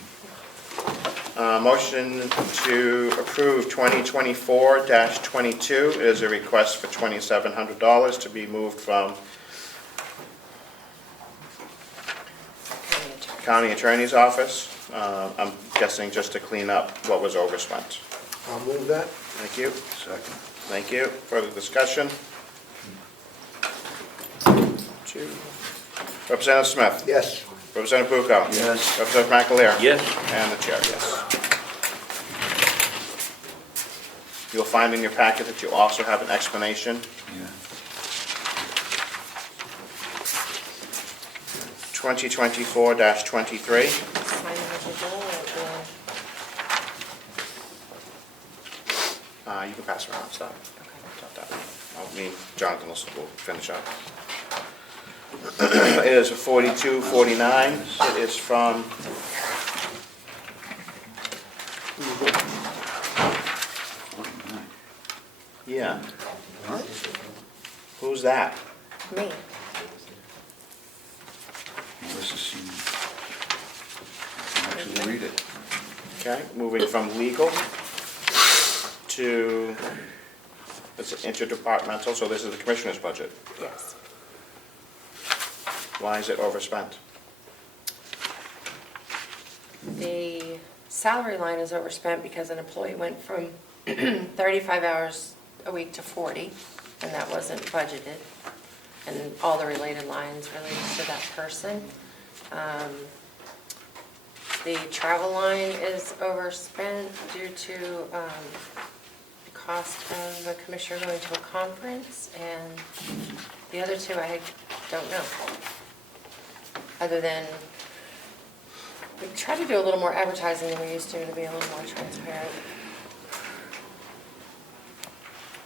Motion to approve 2024-22 is a request for $2,700 to be moved from County Attorney's Office. I'm guessing just to clean up what was overspent. I'll move that. Thank you. Second. Thank you. Further discussion? 2. Representative Smith? Yes. Representative Bucco? Yes. Representative McAleer? Yes. And the chair, yes. You'll find in your packet that you also have an explanation. Yeah. 2024-23. Sign individual or You can pass around, stop. Stop that. Jonathan will finish up. It is 4249. It is from yeah. Who's that? me? Where's the scene? Actually read it. Okay, moving from legal to, it's interdepartmental, so this is the commissioner's budget. Yes. Why is it overspent? The salary line is overspent because an employee went from 35 hours a week to 40, and that wasn't budgeted. And all the related lines related to that person. The travel line is overspent due to the cost of the commissioner going to a conference, and the other two I don't know. Other than, we try to do a little more advertising than we used to be a little more transparent.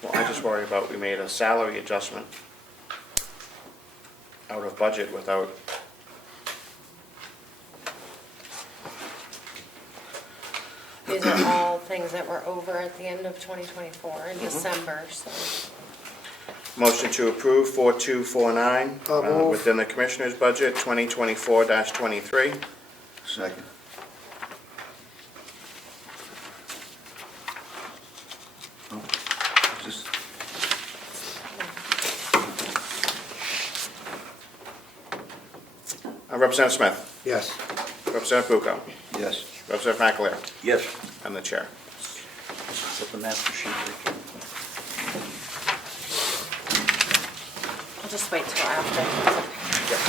Well, I just worry about, we made a salary adjustment out of budget without These are all things that were over at the end of 2024 in December, so. Motion to approve 4249 I'll move. within the Commissioner's budget 2024-23. Second. Oh, is this, Representative Smith, Yes. Representative Bucco, yes. Representative McAleer, Yes. and the Chair. Put the master sheet right I'll just wait till after.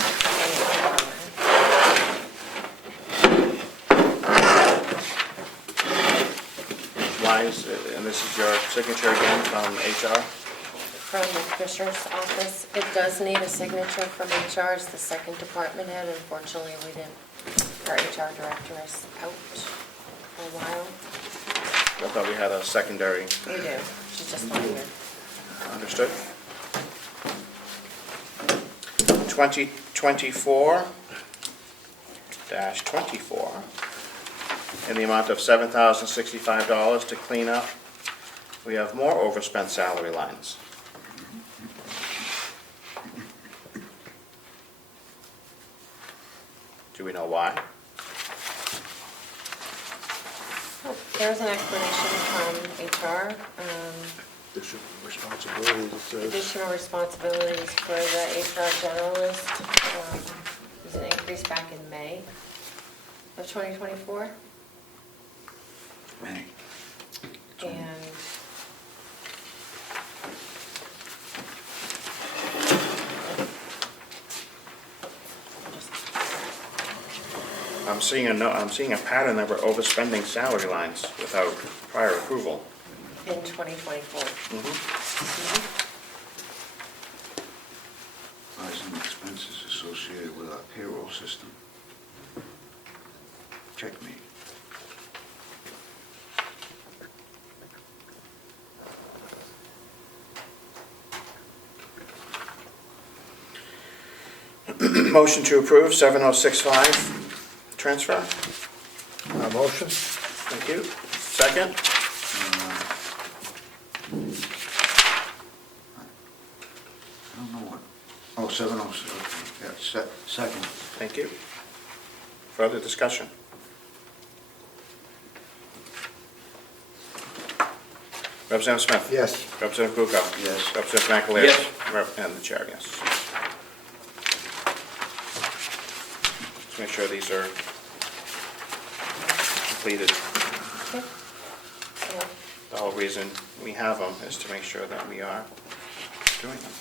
Why is, and this is your signature again from HR? From the Commissioner's office. It does need a signature from HR as the second department head. Unfortunately, we didn't, our HR director is out for a while. I thought we had a secondary. We do. She's just not here. Understood. 2024-24, in the amount of $7,065 to clean up. We have more overspent salary lines. Do we know why? Oh, there's an explanation from HR. Additional responsibilities, it says. Additional responsibilities for the HR generalist. There's an increase back in May of 2024. May. And I'm seeing a pattern that we're overspending salary lines without prior approval. in 2024. Rising expenses associated with our payroll system. Checkmate. Motion to approve 7065 transfer. Motion? Thank you. Second? I don't know what, oh, 706, okay, yeah, second. Thank you. Further discussion? Representative Smith? Yes. Representative Bucco? Yes. Representative McAleer? Yes. And the Chair, yes. Let's make sure these are completed. Okay. Yeah. The whole reason we have them is to make sure that we are doing them.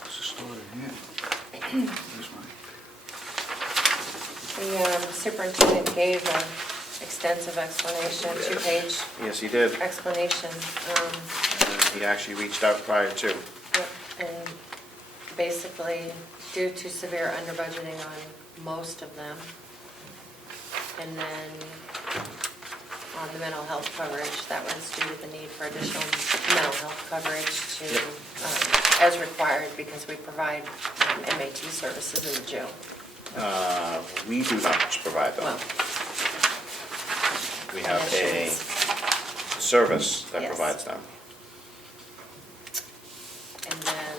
What's the story here? Here's mine. The superintendent gave an extensive explanation, two-page Yes, he did. explanation. He actually reached out prior to. And basically, due to severe under-budgeting on most of them, and then on the mental health coverage, that was due to the need for additional mental health coverage to, as required, because we provide MAT services in the jail. We do not provide them. Well, We have a clinicians. service that Yes. provides them. And then,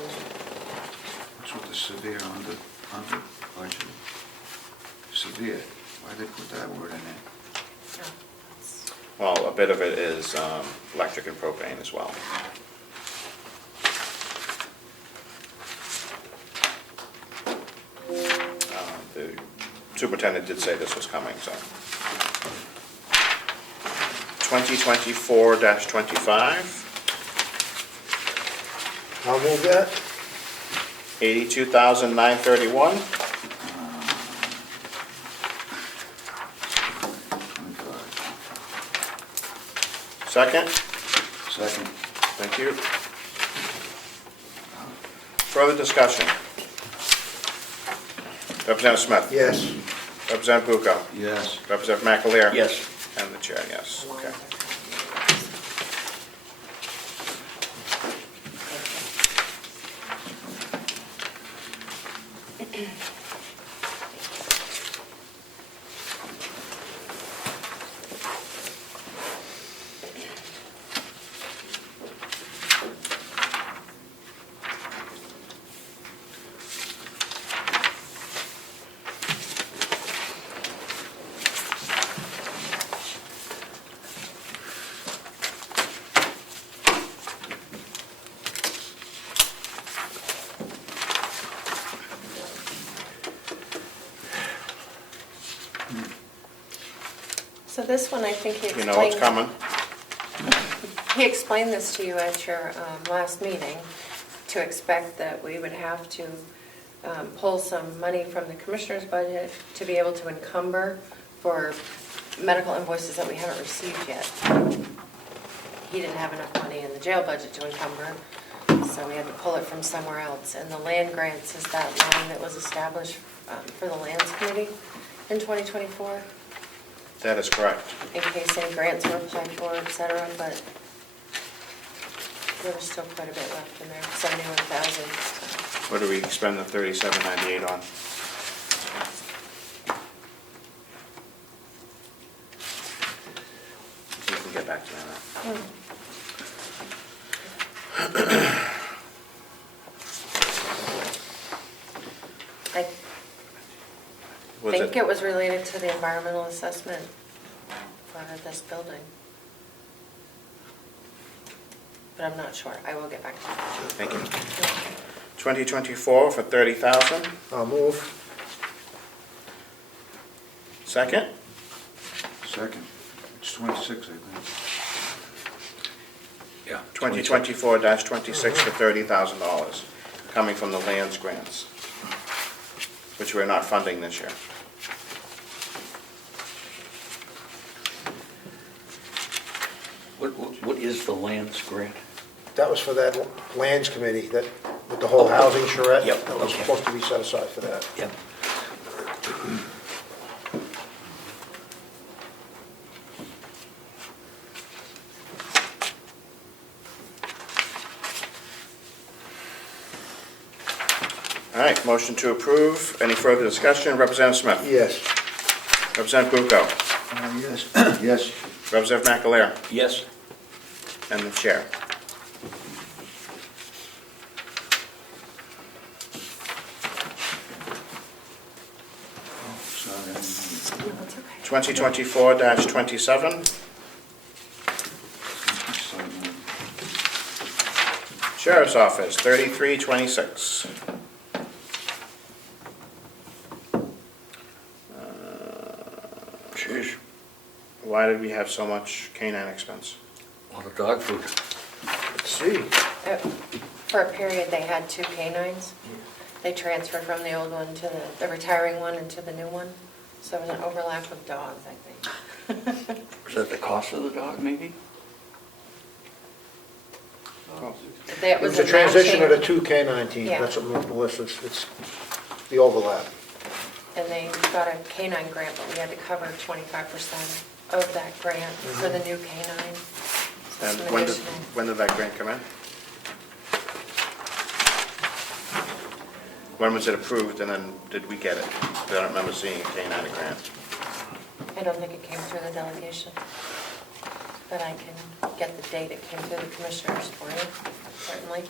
What's with the severe under budget? Severe, why'd they put that word in there? oh, that's- Well, a bit of it is electric and propane as well. The superintendent did say this was coming, so. 2024-25, I'll move that. $82,931. 25. Second? Second. Thank you. Further discussion? Representative Smith? Yes. Representative Bucco? Yes. Representative McAleer? Yes. And the Chair, yes. Okay. So this one, I think he You know it's explained, coming. he explained this to you at your last meeting, to expect that we would have to pull some money from the commissioner's budget to be able to encumber for medical invoices that we haven't received yet. He didn't have enough money in the jail budget to encumber, so we had to pull it from somewhere else. And the land grants is that line that was established for the lands committee in 2024, That is correct. in case any grants were applied for, et cetera, but there was still quite a bit left in there, 71,000. What do we spend the 3798 on? You can get back to that. I Was think it was related to the environmental assessment for this building. But I'm not sure. I will get back to you. Thank you. 2024 for 30,000. I'll move. Second? Second. It's 26, I think. Yeah. 2024-26 for $30,000, coming from the lands grants, which we're not funding this year. What is the lands grant? That was for that lands committee, that, with the whole housing charrette. Yep, That was okay. supposed to be set aside for that. Yep. All right, motion to approve. Any further discussion? Representative Smith? Yes. Representative Bucco? Yes, yes. Representative McAleer? Yes. And the chair. Sorry. 2024-27, Sheriff's Office, 3326. Sheesh. Why did we have so much canine expense? A lot of dog food. Let's see. For a period, they had 2 canines. They transferred from the old one to the retiring one into the new one. So there was an overlap of dogs, I think. Is that the cost of the dog, maybe? It It was a transition of matching- the 2 canine teams, Yeah. that's what Melissa's, it's the overlap. And they got a canine grant, but we had to cover 25% of that grant for the new canine. So And some when did, additional- when did that grant come in? When was it approved and then did we get it? I don't remember seeing a canine grant. I don't think it came through the delegation, but I can get the date it came through the commissioners for you, certainly.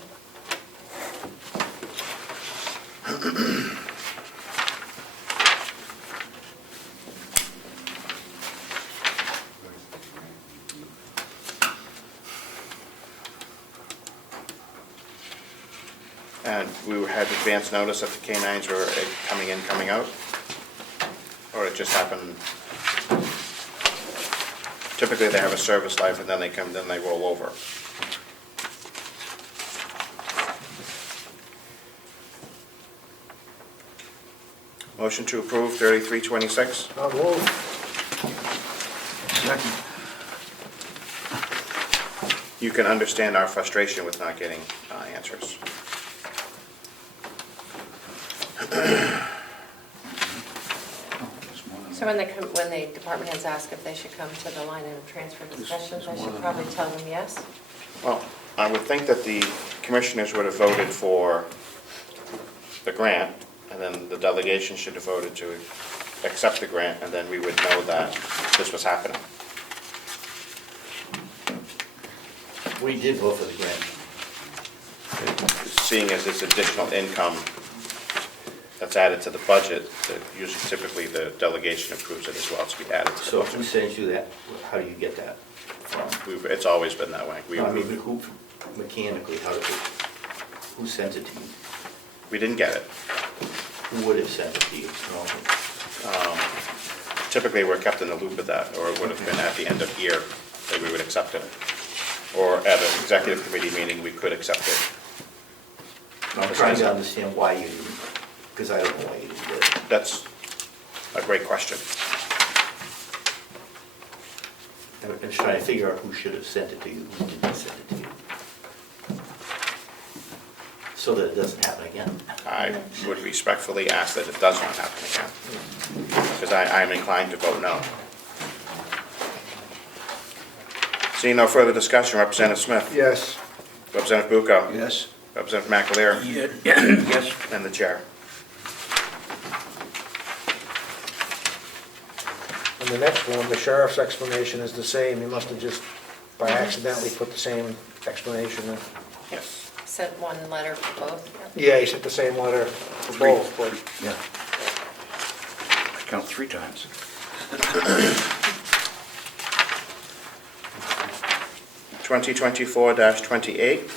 And we had advance notice that the canines were coming in, coming out? Or it just happened? Typically, they have a service life and then they come, then they roll over. Motion to approve 3326. I'll move. Second. You can understand our frustration with not getting answers. So when the department heads ask if they should come to the line item transfer discussions, I should probably tell them yes. Well, I would think that the commissioners would have voted for the grant, and And then the delegation should have voted to accept the grant, and then we would know that this was happening. We did vote for the grant. Seeing as it's additional income that's added to the budget, that usually typically the delegation approves it as well to be added to the So if we budget. send you that, how do you get that? It's always been that way. I mean, who, mechanically, who sent it to you? We didn't get it. Who would have sent it to you? Typically, we're kept in the loop of that, or it would have been at the end of year that we would accept it. Or at an executive committee meeting, we could accept it. I'm trying to understand why you didn't, because I don't know why you didn't get it. That's a great question. I'm just trying to figure out who should have sent it to you, who didn't send it to you. So that it doesn't happen again. I would respectfully ask that it does not happen again, because I'm inclined to vote no. Seeing no further discussion, Representative Smith. Yes. Representative Bucco. Yes? Representative McAleer. Yes. And the chair. And the next one, the sheriff's explanation is the same. He must have just by accidentally put the same explanation in. Yes. Sent one letter for both. Yeah, he sent the same letter for both, but Yeah. I count 3 times. 2024-28.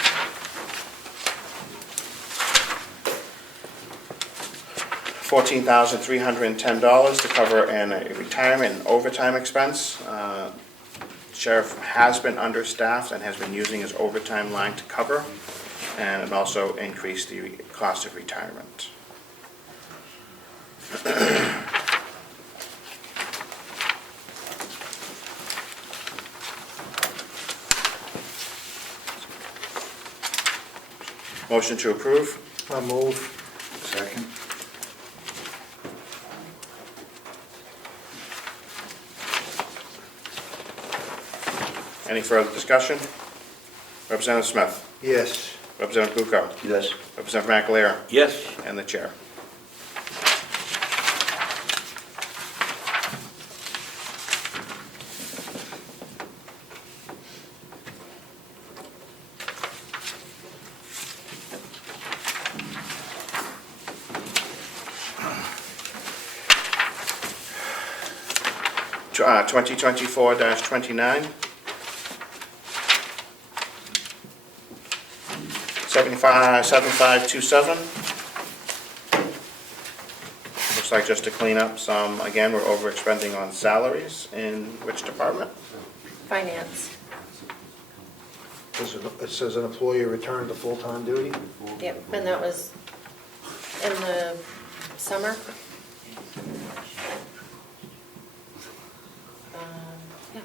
$14,310 to cover a retirement and overtime expense. Sheriff has been understaffed and has been using his overtime line to cover, and it also increased the cost of retirement. Motion to approve? I'll move. Second? Any further discussion? Representative Smith? Yes. Representative Bucco? Yes. Representative McAleer? Yes. And the chair. Uh, 2024-29. 7527. Looks like just to clean up some, again, we're overexpending on salaries in which department? Finance. It says an employee returned to full-time duty. Yep, and that was in the summer. Yeah.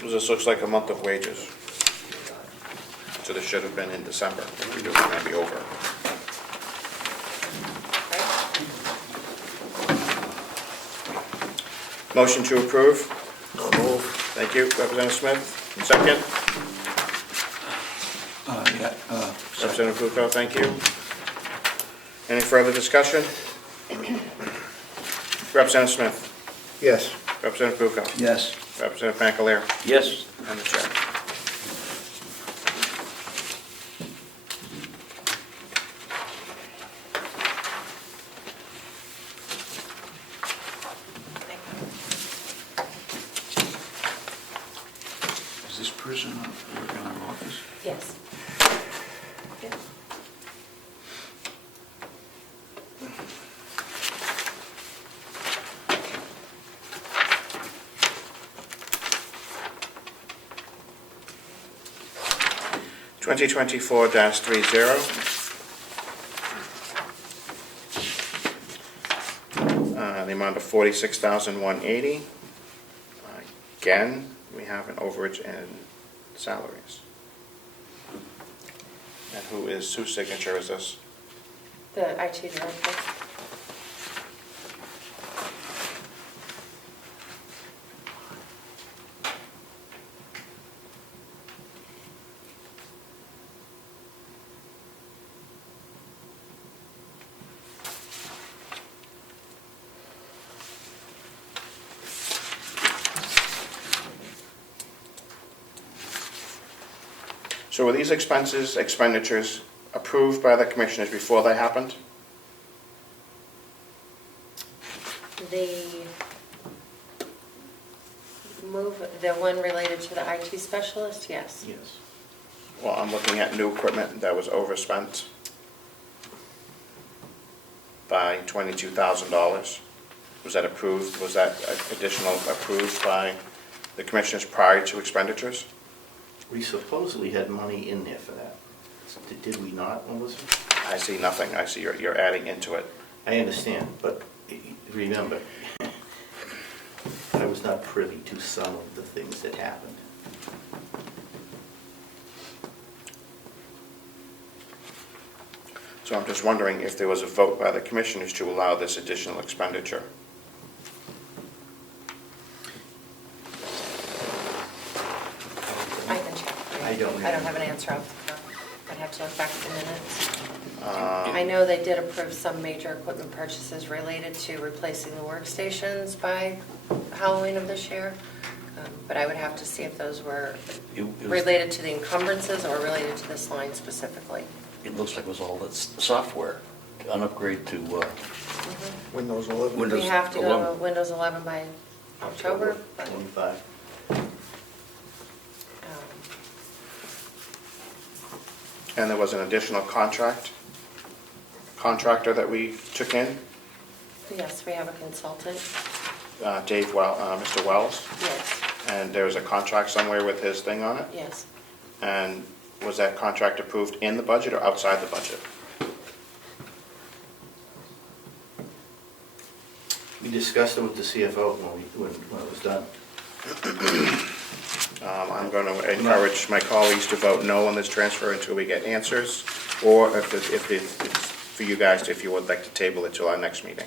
This looks like a month of wages. So this should have been in December, if we do, it's gonna be over. Motion to approve? I'll move. Thank you, Representative Smith. Second? Yeah. Representative Bucco, thank you. Any further discussion? Representative Smith? Yes. Representative Bucco? Yes. Representative McAleer? Yes. And the chair. Is this person working in our office? Yes. Yep. 2024-30. The amount of $46,180. Again, we have an overage in salaries. And whose signature is this? The IT director. So were these expenditures approved by the commissioners before they happened? The one related to the IT specialist, yes. Yes. Well, I'm looking at new equipment that was overspent by $22,000. Was that approved, was that additional approved by the commissioners prior to expenditures? We supposedly had money in there for that. Did we not, Melissa? I see nothing, I see you're adding into it. I understand, but remember, I was not privy to some of the things that happened. So I'm just wondering if there was a vote by the commissioners to allow this additional expenditure. I can check. I don't I don't have an answer off the cuff. I'd have to look back at the minutes. Um, I know they did approve some major equipment purchases related to replacing the workstations by Halloween of this year, but I would have to see if those were It was- related to the encumbrances or related to this line specifically. It looks like it was all that software, an upgrade to Windows 11. Windows We have to go 11. to Windows 11 by October, but 25. And there was an additional contractor that we took in, yes, we have a consultant, Mr. Wells, yes, and there was a contract somewhere with his thing on it? yes. And was that contract approved in the budget or outside the budget? We discussed it with the CFO when it was done. I'm going to encourage my colleagues to vote no on this transfer until we get answers, or if it's for you guys, if you would like to table it till our next meeting.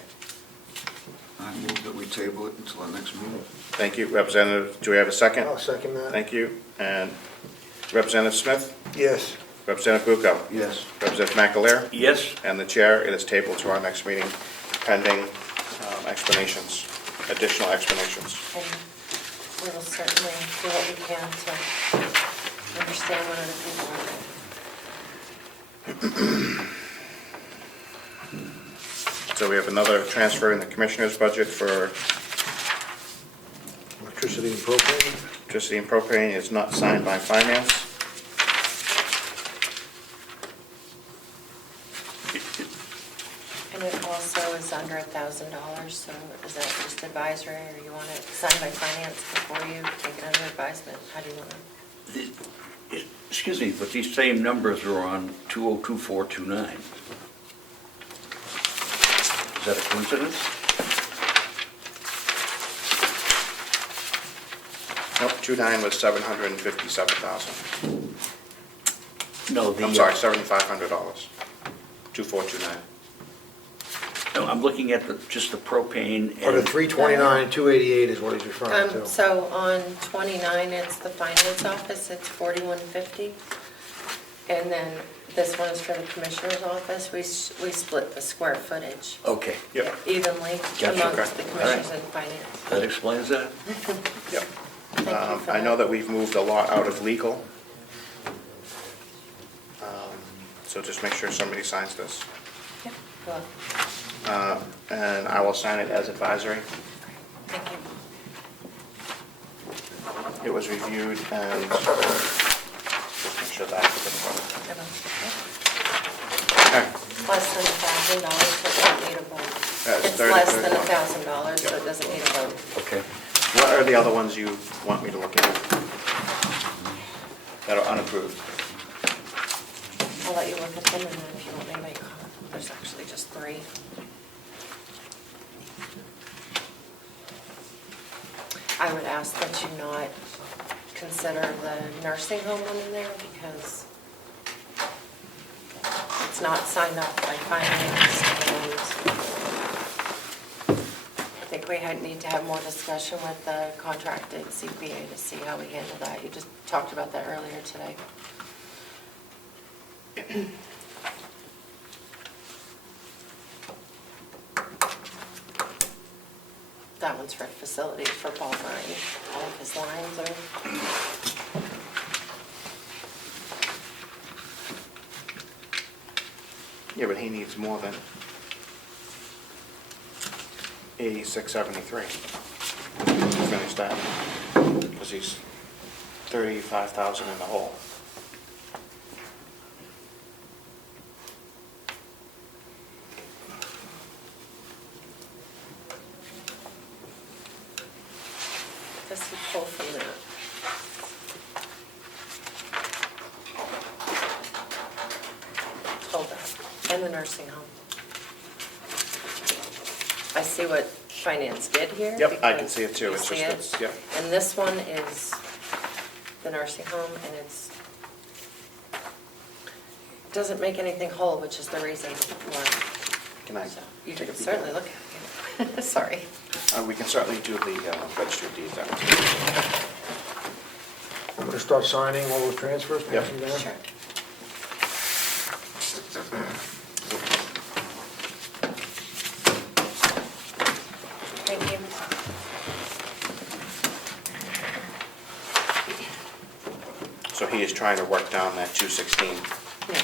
I move that we table it until our next meeting. Thank you. Representative, do we have a second? I'll second that. Thank you. And Representative Smith? Yes. Representative Bucco? Yes. Representative McAleer? Yes, And the chair, it is tabled to our next meeting pending explanations, additional explanations. And we will certainly do what we can to understand what other people are doing. So we have another transfer in the commissioner's budget for Electricity and propane. electricity and propane. It's not signed by finance. And it also is under $1,000, so is that just advisory, or you want it signed by finance before you take it under advisement? How do you want it? excuse me, but these same numbers are on 202429. Is that a coincidence? Nope, 29 was 757,000. No, the... I'm sorry, $7,500. 2429. No, I'm looking at just the propane Or the and... 329, 288 is what he's referring to. So on 29, it's the finance office, it's 4150. And then this one is for the commissioner's office. We split the square footage Okay, Yep, evenly Gotcha. amongst the Okay. commissioners and finance. that explains that. yep. Thank you for I know that. that we've moved a lot out of legal. So just make sure somebody signs this. Yep, well, And I will sign it as advisory. thank you. It was reviewed and just make sure that. I will. Okay. Less than $1,000, so it doesn't need a vote. That's It's 30, less than 31. $1,000, so it doesn't need a vote. Okay. What are the other ones you want me to look at that are unapproved? I'll let you look at them, and then if you want me to make, there's actually just 3. I would ask that you not consider the nursing home one in there because it's not signed off by finance, and I think we need to have more discussion with the contracted CPA to see how we handle that. You just talked about that earlier today. That one's for facilities for Paul Ryan. All of his lines are. Yeah, but he needs more than 8673 to finish that, because he's 35,000 in the hole. Does he pull from that? Hold on, and the nursing home. I see what finance did here. Yep, I can because see it too. you It's see just, it. it's, yeah. And this one is the nursing home, and it's, doesn't make anything whole, which is the reason why. Can I So you take a can peek? certainly look at it. Sorry. We can certainly do the registry of deeds. I'm gonna start signing all those transfers, pass them down. Sure. Thank you. So he is trying to work down that 216. Yeah.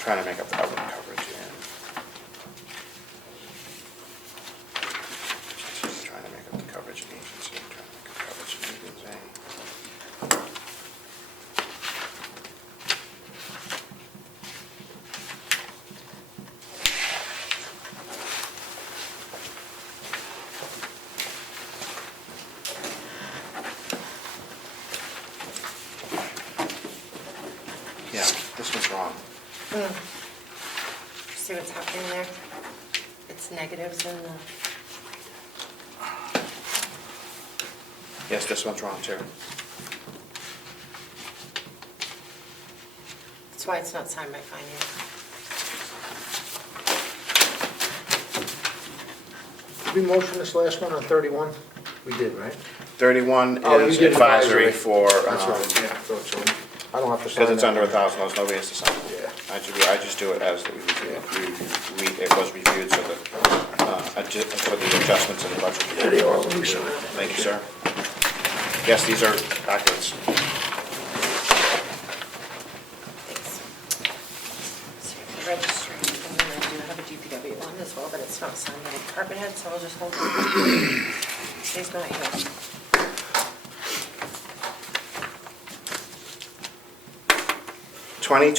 Trying to make up the government coverage, yeah. Trying to make up the coverage in agency, trying to make up coverage in agency. Yeah, this one's wrong. See what's happening there? It's negatives in the, Yes, this one's wrong too. that's why it's not signed by finance. Did we motion this last one on 31? We did, right? 31 Oh, you is did advisory for, That's right, yeah, thought so. I don't have to sign because it's that. under $1,000, nobody has to sign it. Yeah. I just do it as it was reviewed, so that, for the adjustments in the budget. There they are, let me sign. Thank you, sir. Yes, these are backwards. Thanks. So the registry, and then I do have a DPW one as well, but it's not signed by the department head, so we'll just hold it. He's not here.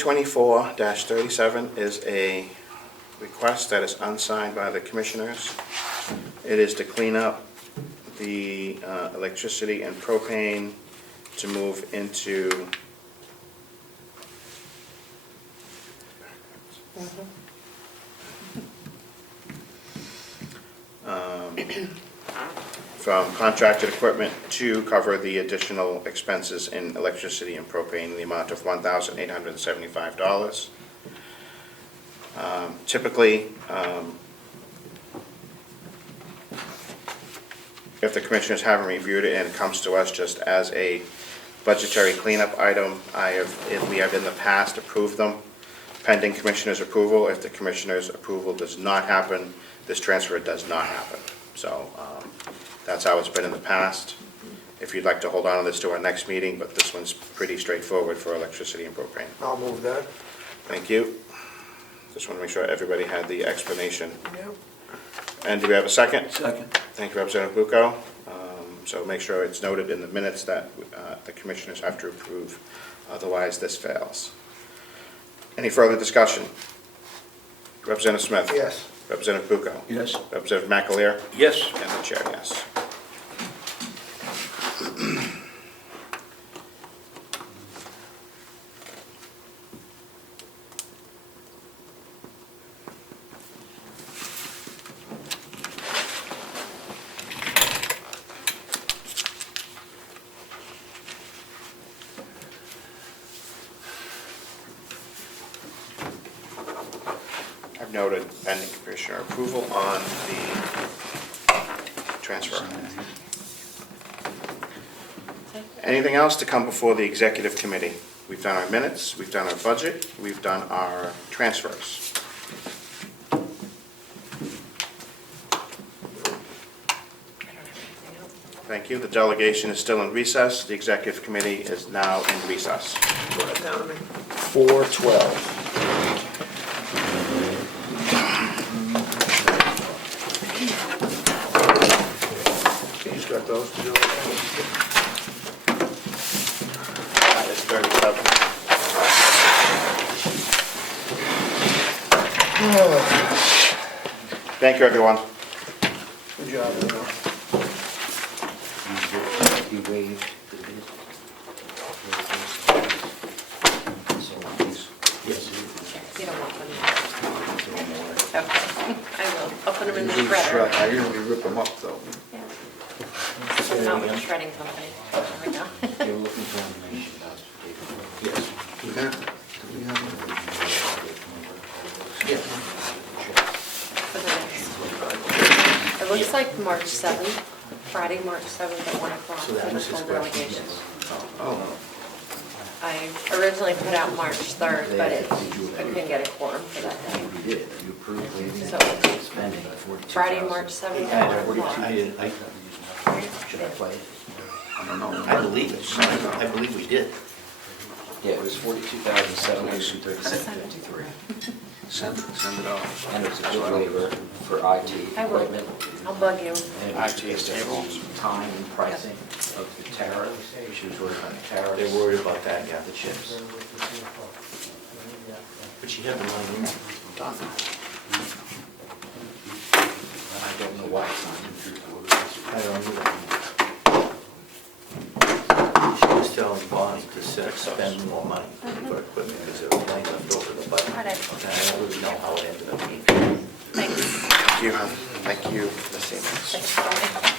(2024-37) is a request that is unsigned by the commissioners. It is to clean up the electricity and propane to move into from contracted equipment to cover the additional expenses in electricity and propane in the amount of $1,875. Typically, if the commissioners haven't reviewed it and it comes to us just as a budgetary cleanup item, we have in the past approved them pending commissioners' approval. If the commissioners' approval does not happen, this transfer does not happen. So that's how it's been in the past. If you'd like to hold on to this to our next meeting, but this one's pretty straightforward for electricity and propane. I'll move that. Thank you. Just want to make sure everybody had the explanation. Yep. And do we have a second? Second. Thank you, Representative Bucco. So make sure it's noted in the minutes that the commissioners have to approve, otherwise this fails. Any further discussion? Representative Smith? Yes. Representative Bucco? Yes. Representative McAleer? Yes. And the chair, yes. I've noted pending commissioner approval on the transfer. Anything else to come before the executive committee? We've done our minutes, we've done our budget, we've done our transfers. I don't have anything else. Thank you. The delegation is still in recess. The executive committee is now in recess. 4:12. You just got those to do? That is 37. Thank you, everyone. Good job, Leo. You waived the bid. Yes. You don't want them. Okay, I will. I'll put them in the shredder. I usually rip them up, though. Yeah. I'm not with the shredding company. There we go. They were looking for information about it. Yes. For the next. It looks like March 7th, Friday, March 7th at 1 o'clock So for that the was his full question, delegation. yes. Oh, I originally put out March 3rd, but They- I couldn't get a quorum for that day. You did, you approved waiving So- spending $42,000. Friday, March 7th at 1 o'clock. Should I play it? I don't know. I believe it, I believe we did. Yeah, it was $42,736.53. Send it off. And it was a bid waiver for IT I will. equipment. I'll bug you. And it was IT is just tables. time and pricing of the tariff. She was worried about the tariffs. They're worried about that, yeah. The chips. But she had the money done. I don't know why it's not. I don't either. She was telling Bonnie to spend more money for equipment because there was money left over the budget. Got it. And I don't really know how it ended up being. Thanks. Thank you, hon. Thank you. The same. Thanks, Friday.